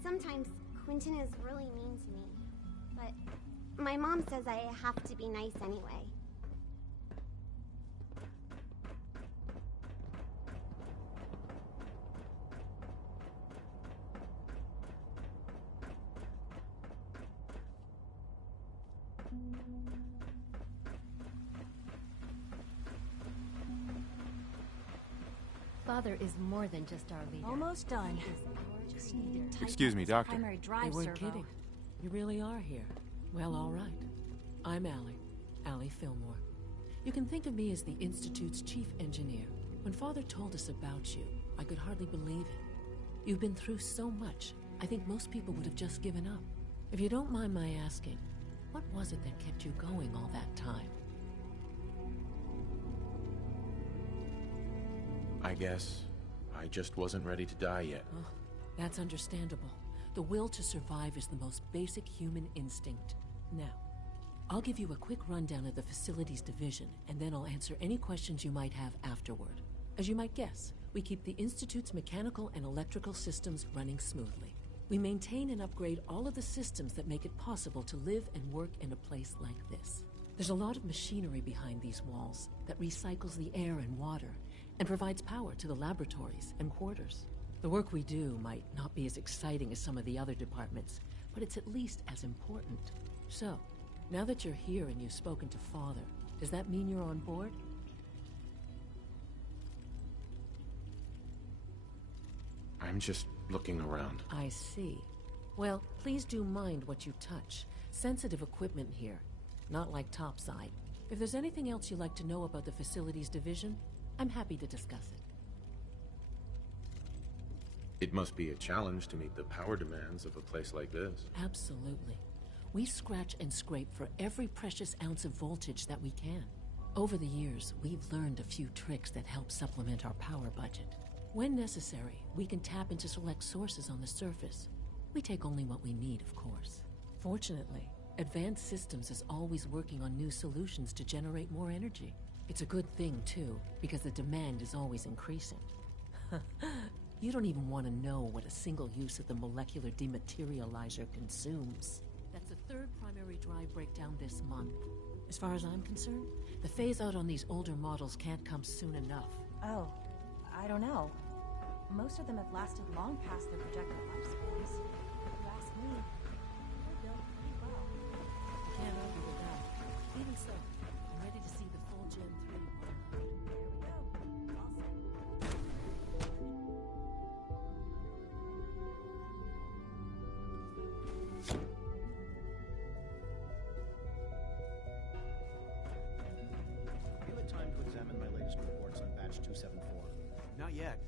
Sometimes Quentin is really mean to me, but my mom says I have to be nice anyway. Father is more than just our leader. Almost done. Just need to Excuse me, Doctor. Primary drive They weren't servo. kidding. You really are here. Well, all right. I'm Allie Fillmore. You can think of me as the Institute's chief engineer. When Father told us about you, I could hardly believe it. You've been through so much, I think most people would have just given up. If you don't mind my asking, what was it that kept you going all that time? I guess I just wasn't ready to die yet. Oh, that's understandable. The will to survive is the most basic human instinct. Now, I'll give you a quick rundown of the Facilities Division, and then I'll answer any questions you might have afterward. As you might guess, we keep the Institute's mechanical and electrical systems running smoothly. We maintain and upgrade all of the systems that make it possible to live and work in a place like this. There's a lot of machinery behind these walls that recycles the air and water and provides power to the laboratories and quarters. The work we do might not be as exciting as some of the other departments, but it's at least as important. So, now that you're here and you've spoken to Father, does that mean you're on board? I'm just looking around. I see. Well, please do mind what you touch. Sensitive equipment here, not like topside. If there's anything else you'd like to know about the Facilities Division, I'm happy to discuss it. It must be a challenge to meet the power demands of a place like this. Absolutely. We scratch and scrape for every precious ounce of voltage that we can. Over the years, we've learned a few tricks that help supplement our power budget. When necessary, we can tap into select sources on the surface. We take only what we need, of course. Fortunately, Advanced Systems is always working on new solutions to generate more energy. It's a good thing, too, because the demand is always increasing. You don't even want to know what a single use of the molecular dematerializer consumes. That's the third primary drive breakdown this month. As far as I'm concerned, the phase-out on these older models can't come soon enough. Oh, I don't know. Most of them have lasted long past their projected lifespans. If you ask me, they're built pretty well. I can't argue with that. Even so, I'm ready to see the full Gen 3 model. There we go. Have you had time to examine my latest reports on batch 274? Not yet.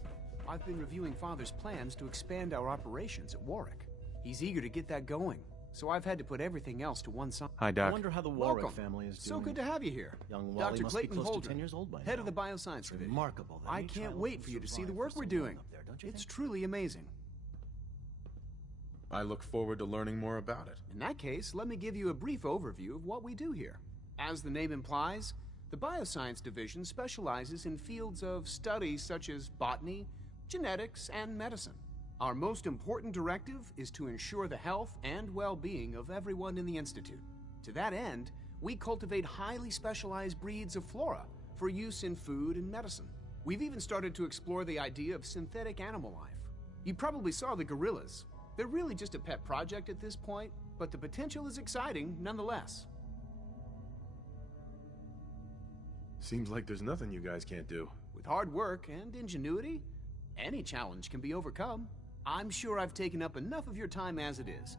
I've been reviewing Father's plans to expand our operations at Warwick. He's eager to get that going, so I've had to put everything else to one side. Hi, Doc. I wonder how the Warwick Welcome. family is doing. So good to have you here. Young Wally Dr. must Clayton be close Holden, to 10 years old by now. head of the Bioscience It's Division. remarkable that I any can't child wait can for you to see survive the work for we're so doing. long up there, don't you It's think? truly amazing. I look forward to learning more about it. In that case, let me give you a brief overview of what we do here. As the name implies, the Bioscience Division specializes in fields of study such as botany, genetics, and medicine. Our most important directive is to ensure the health and well-being of everyone in the Institute. To that end, we cultivate highly specialized breeds of flora for use in food and medicine. We've even started to explore the idea of synthetic animal life. You probably saw the gorillas. They're really just a pet project at this point, but the potential is exciting nonetheless. Seems like there's nothing you guys can't do. With hard work and ingenuity, any challenge can be overcome. I'm sure I've taken up enough of your time as it is,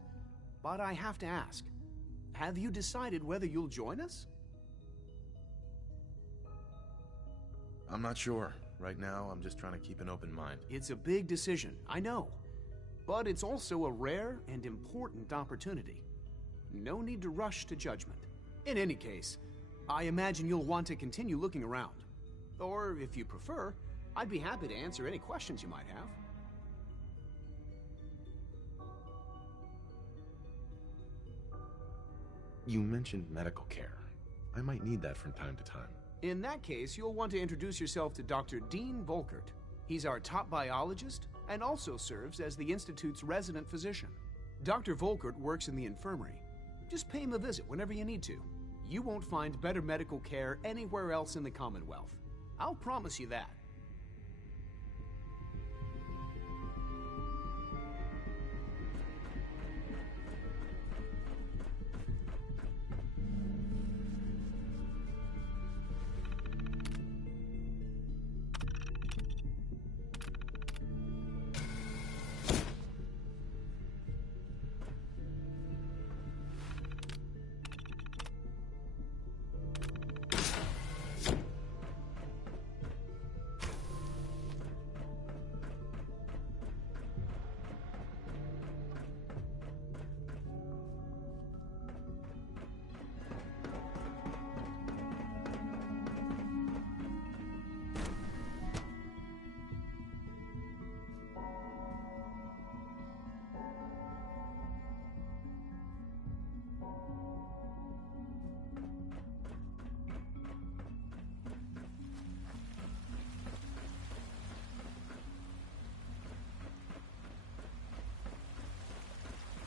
but I have to ask, have you decided whether you'll join us? I'm not sure. Right now, I'm just trying to keep an open mind. It's a big decision, I know, but it's also a rare and important opportunity. No need to rush to judgment. In any case, I imagine you'll want to continue looking around. Or, if you prefer, I'd be happy to answer any questions you might have. You mentioned medical care. I might need that from time to time. In that case, you'll want to introduce yourself to Dr. Dean Volkert. He's our top biologist and also serves as the Institute's resident physician. Dr. Volkert works in the infirmary. Just pay him a visit whenever you need to. You won't find better medical care anywhere else in the Commonwealth. I'll promise you that.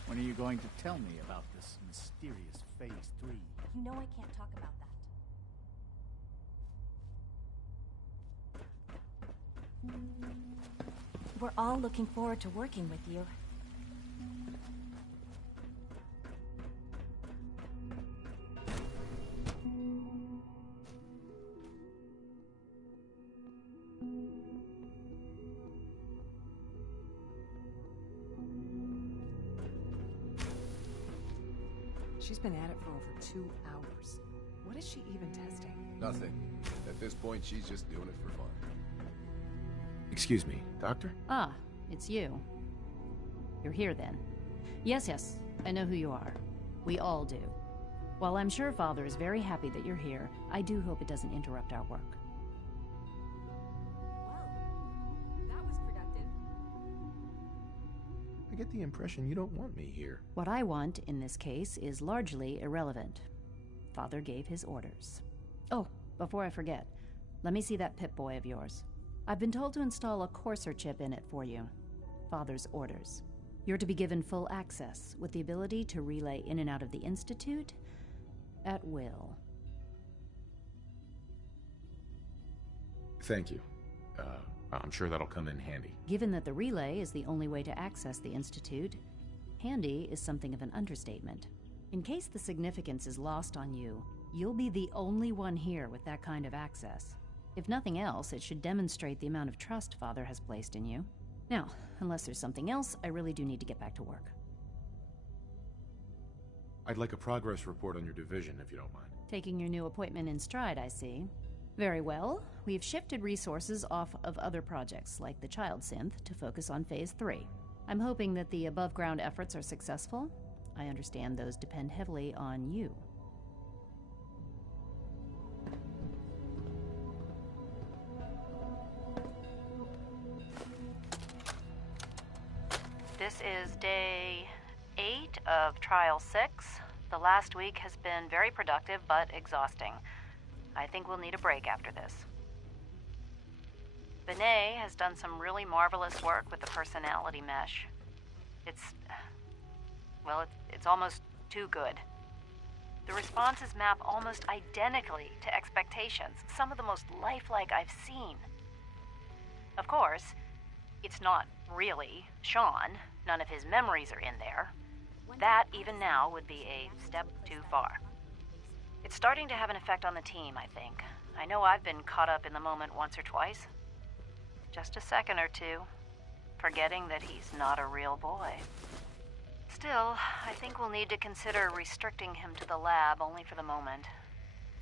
When are you going to tell me about this mysterious Phase 3? You know I can't talk about that. We're all looking forward to working with you. She's been at it for over 2 hours. What is she even testing? Nothing. At this point, she's just doing it for fun. Excuse me, Doctor? Ah, it's you. You're here then. Yes, I know who you are. We all do. While I'm sure Father is very happy that you're here, I do hope it doesn't interrupt our work. That was productive. I get the impression you don't want me here. What I want, in this case, is largely irrelevant. Father gave his orders. Oh, before I forget, let me see that Pip-Boy of yours. I've been told to install a courser chip in it for you. Father's orders. You're to be given full access, with the ability to relay in and out of the Institute at will. Thank you. I'm sure that'll come in handy. Given that the relay is the only way to access the Institute, handy is something of an understatement. In case the significance is lost on you, you'll be the only one here with that kind of access. If nothing else, it should demonstrate the amount of trust Father has placed in you. Now, unless there's something else, I really do need to get back to work. I'd like a progress report on your division, if you don't mind. Taking your new appointment in stride, I see. Very well. We've shifted resources off of other projects, like the Child Synth, to focus on Phase 3. I'm hoping that the above-ground efforts are successful. I understand those depend heavily on you. This is day 8 of Trial 6. The last week has been very productive, but exhausting. I think we'll need a break after this. Benet has done some really marvelous work with the personality mesh. It's almost too good. The responses map almost identically to expectations, some of the most lifelike I've seen. Of course, it's not really Sean. None of his memories are in there. That, even now, would be a step too far. It's starting to have an effect on the team, I think. I know I've been caught up in the moment once or twice. Just a second or two, forgetting that he's not a real boy. Still, I think we'll need to consider restricting him to the lab only for the moment.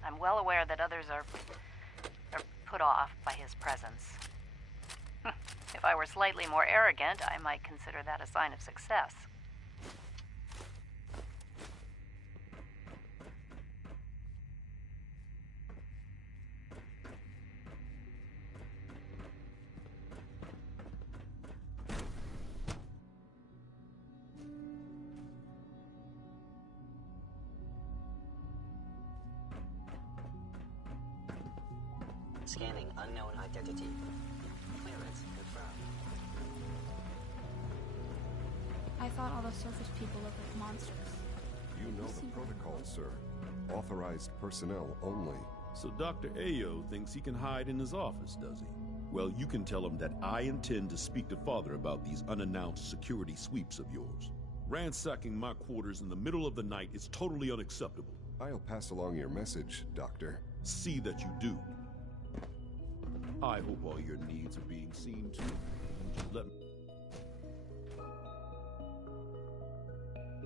I'm well aware that others are put off by his presence. If I were slightly more arrogant, I might consider that a sign of success. Scanning unknown identity. Clearance I thought all the surface people looked like monsters. You know the protocol, sir. Authorized personnel only. So Dr. Ayo thinks he can hide in his office, does he? Well, you can tell him that I intend to speak to Father about these unannounced security sweeps of yours. Ransacking my quarters in the middle of the night is totally unacceptable. I'll pass along your message, Doctor. See that you do. I hope all your needs are being seen to. Just let me...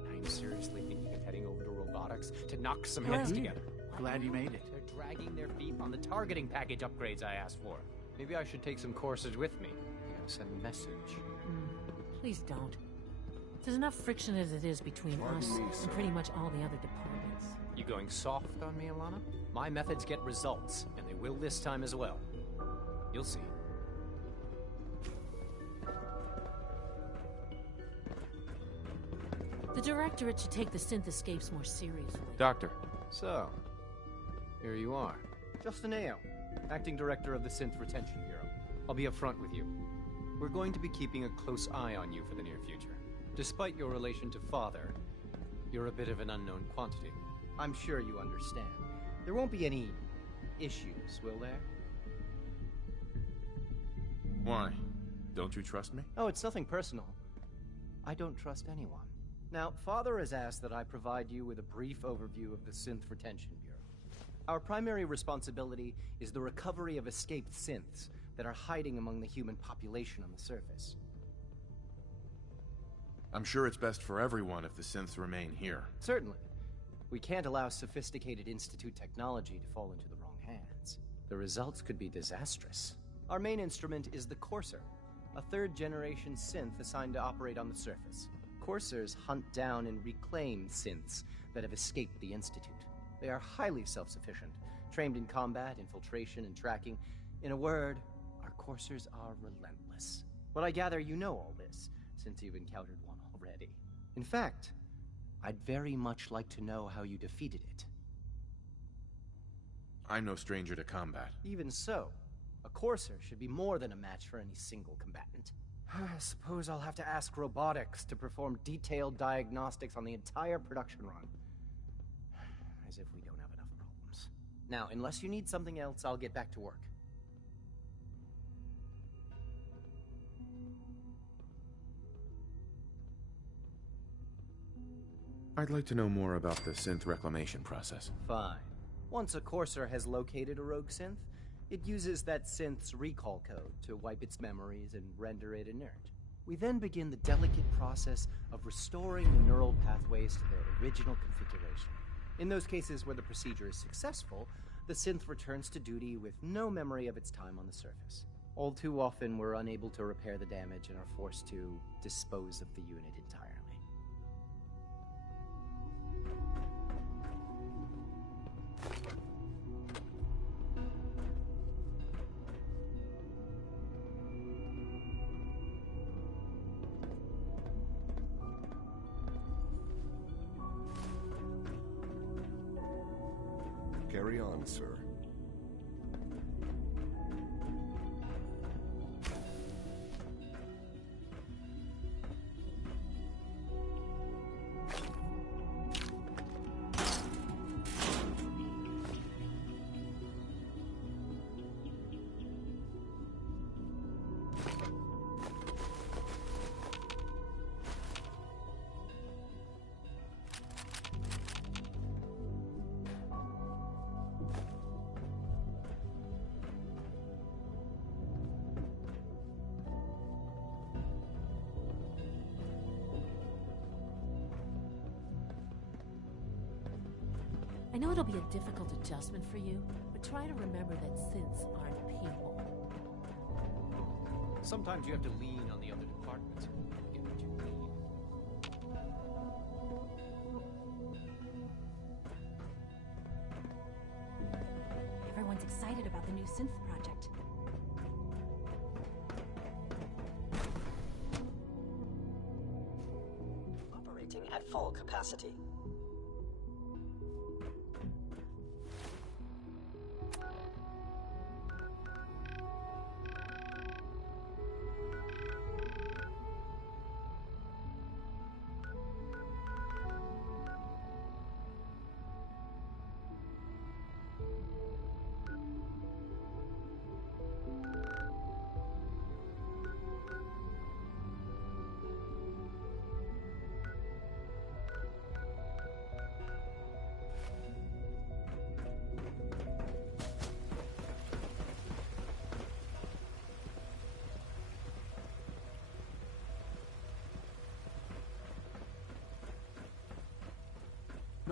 I'm seriously thinking of heading over to robotics to knock some heads together. Glad you made it. They're dragging their feet on the targeting package upgrades I asked for. Maybe I should take some courses with me. Send a message. Please don't. There's enough friction as it is between us and pretty much all the other departments. You going soft on me, Alana? My methods get results, and they will this time as well. You'll see. The Directorate should take the synth escapes more seriously. Doctor. So, here you are. Justin Ayo, Acting Director of the Synth Retention Bureau. I'll be upfront with you. We're going to be keeping a close eye on you for the near future. Despite your relation to Father, you're a bit of an unknown quantity. I'm sure you understand. There won't be any issues, will there? Why? Don't you trust me? Oh, it's nothing personal. I don't trust anyone. Now, Father has asked that I provide you with a brief overview of the Synth Retention Bureau. Our primary responsibility is the recovery of escaped synths that are hiding among the human population on the surface. I'm sure it's best for everyone if the synths remain here. Certainly. We can't allow sophisticated Institute technology to fall into the wrong hands. The results could be disastrous. Our main instrument is the Courser, a third-generation synth assigned to operate on the surface. Coursers hunt down and reclaim synths that have escaped the Institute. They are highly self-sufficient, trained in combat, infiltration, and tracking. In a word, our Coursers are relentless. But I gather you know all this, since you've encountered one already. In fact, I'd very much like to know how you defeated it. I'm no stranger to combat. Even so, a Courser should be more than a match for any single combatant. I suppose I'll have to ask robotics to perform detailed diagnostics on the entire production run. As if we don't have enough problems. Now, unless you need something else, I'll get back to work. I'd like to know more about the synth reclamation process. Fine. Once a Courser has located a rogue synth, it uses that synth's recall code to wipe its memories and render it inert. We then begin the delicate process of restoring the neural pathways to their original configuration. In those cases where the procedure is successful, the synth returns to duty with no memory of its time on the surface. All too often, we're unable to repair the damage and are forced to dispose of the unit entirely. Carry on, sir. I know it'll be a difficult adjustment for you, but try to remember that synths aren't people. Sometimes you have to lean on the other departments to get what you need. Everyone's excited about the new synth project. Operating at full capacity.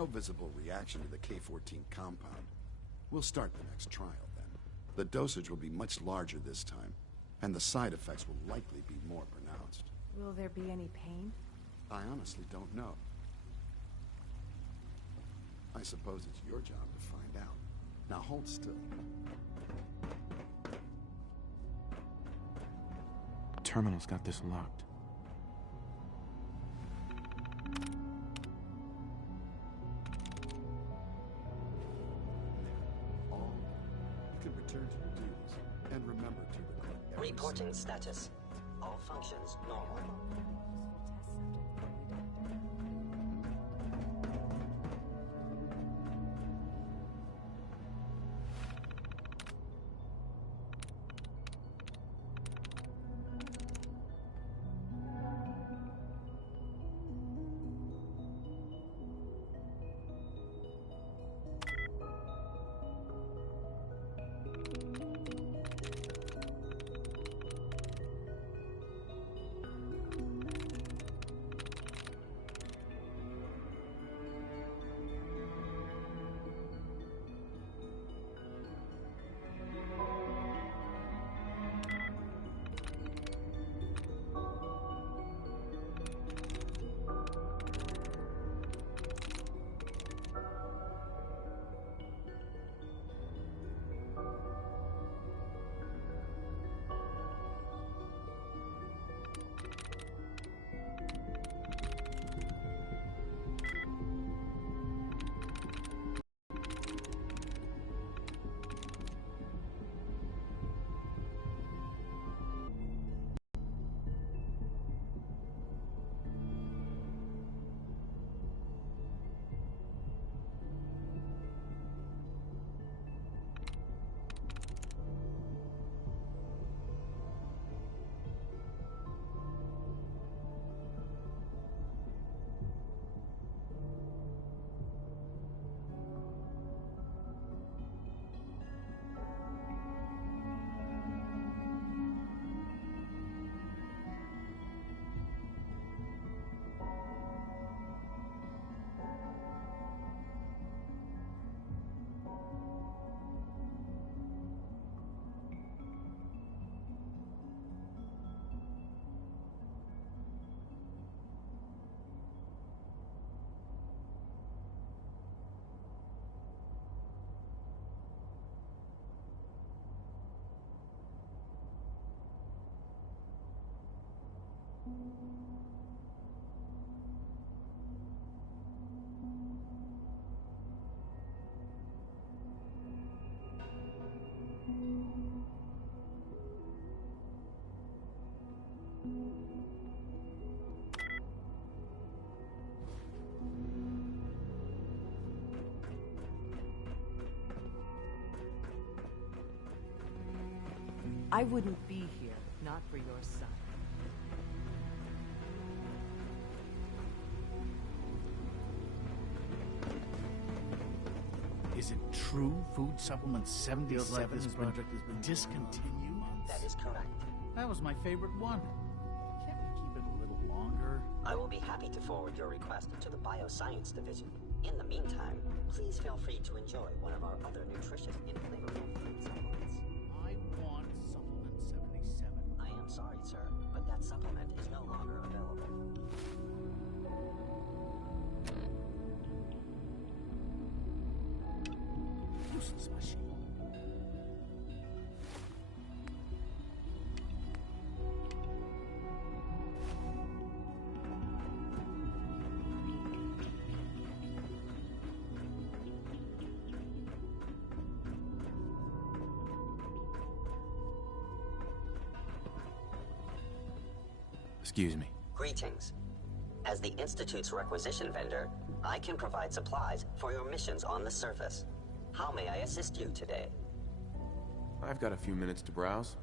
No visible reaction to the K-14 compound. We'll start the next trial, then. The dosage will be much larger this time, and the side effects will likely be more pronounced. Will there be any pain? I honestly don't know. I suppose it's your job to find out. Now hold still. Terminal's got this locked. All you can return to your duties, and remember to record every Reporting status. All functions normal. I wouldn't be here, not for your son. Is it true Food Supplement 77 this project has been discontinued? That is correct. That was my favorite one. Can't we keep it a little longer? I will be happy to forward your request to the Bioscience Division. In the meantime, please feel free to enjoy one of our other nutritious and flavorful food supplements. I want Supplement 77. I am sorry, sir, but that supplement is no longer available. Useless machine. Excuse me. Greetings. As the Institute's requisition vendor, I can provide supplies for your missions on the surface. How may I assist you today? I've got a few minutes to browse.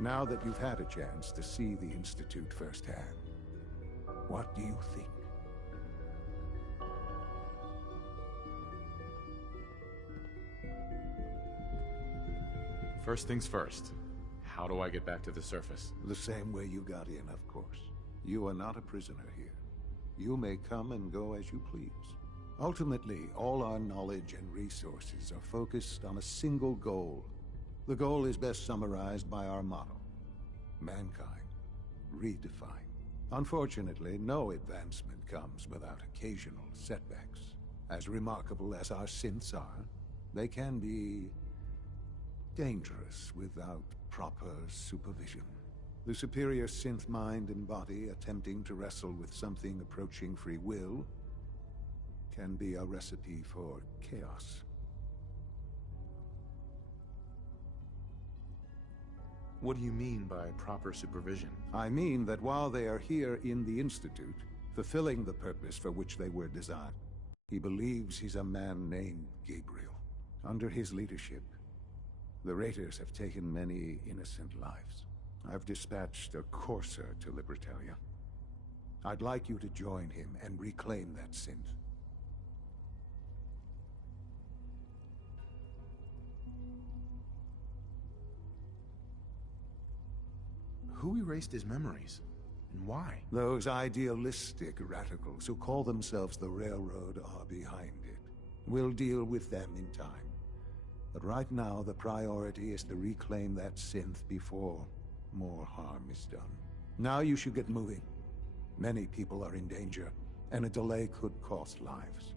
Now that you've had a chance to see the Institute firsthand, what do you think? First things first. How do I get back to the surface? The same way you got in, of course. You are not a prisoner here. You may come and go as you please. Ultimately, all our knowledge and resources are focused on a single goal. The goal is best summarized by our motto: mankind, redefined. Unfortunately, no advancement comes without occasional setbacks. As remarkable as our synths are, they can be dangerous without proper supervision. The superior synth mind and body attempting to wrestle with something approaching free will can be a recipe for chaos. What do you mean by proper supervision? I mean that while they are here in the Institute, fulfilling the purpose for which they were designed, he believes he's a man named Gabriel. Under his leadership, the Raiders have taken many innocent lives. I've dispatched a courser to Libertalia. I'd like you to join him and reclaim that synth. Who erased his memories? And why? Those idealistic radicals who call themselves the Railroad are behind it. We'll deal with them in time. But right now, the priority is to reclaim that synth before more harm is done. Now you should get moving. Many people are in danger, and a delay could cost lives.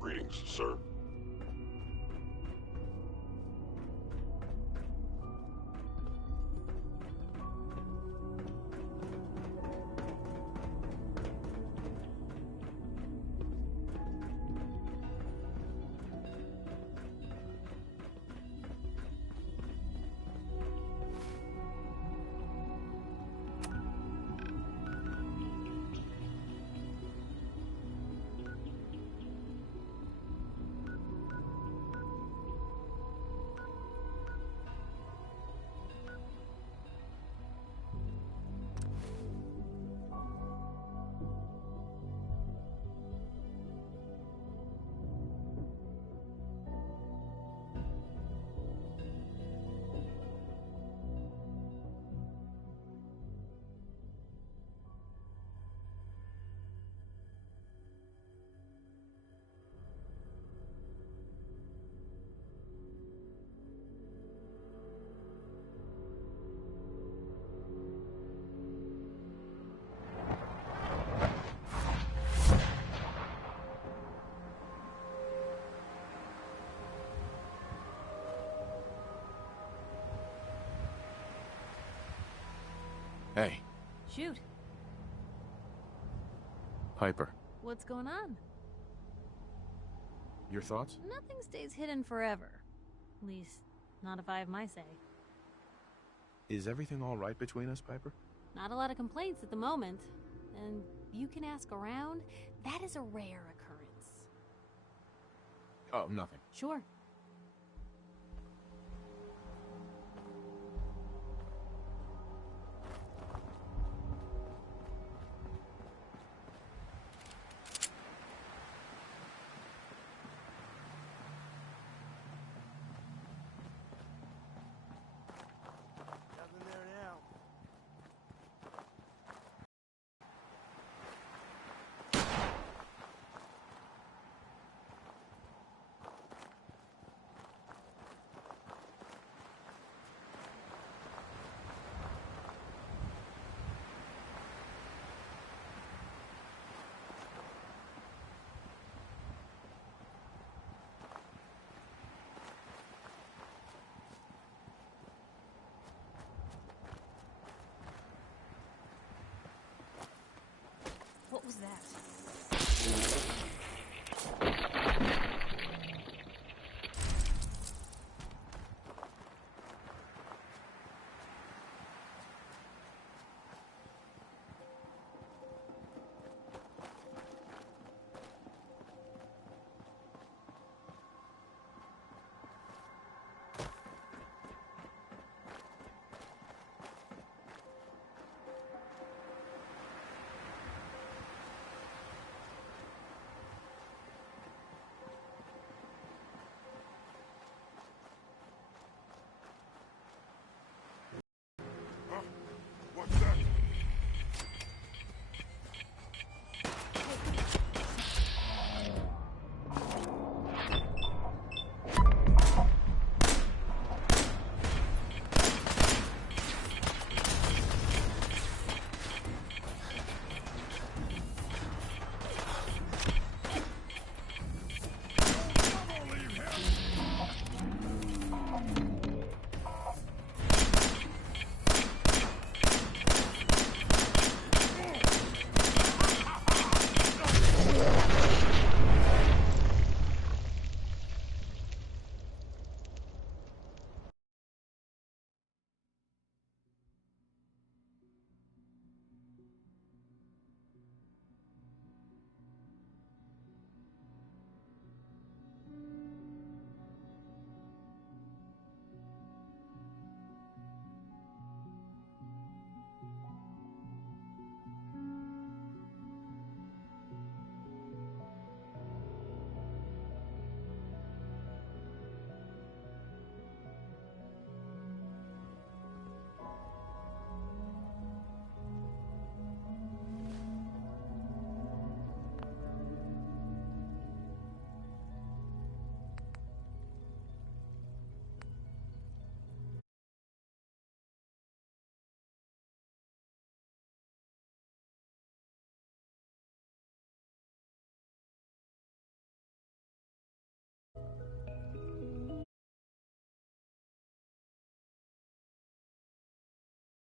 Greetings, sir. Hey. Shoot. Piper. What's going on? Your thoughts? Nothing stays hidden forever. At least, not if I have my say. Is everything all right between us, Piper? Not a lot of complaints at the moment. And you can ask around, that is a rare occurrence. Oh, nothing. Sure. What was that?